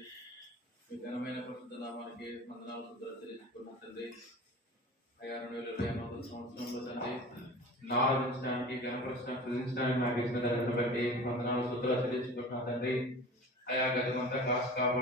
మీ ఘనమైన పరిశుద్ధ నామానికి వందనాలు స్తుతులు చెల్లించుకున్నాం తండ్రి. అయ్యా 2020 సంవత్సరంలో తండ్రి ఆరాధించడానికి గణపరచడానికి పూజించడానికి నాకు ఇచ్చిన ధన్యతను బట్టి వందనాలు స్తుతులు చెల్లించుకుంటున్నాను తండ్రి. అయా గతమంతా కాసు కాబట్టి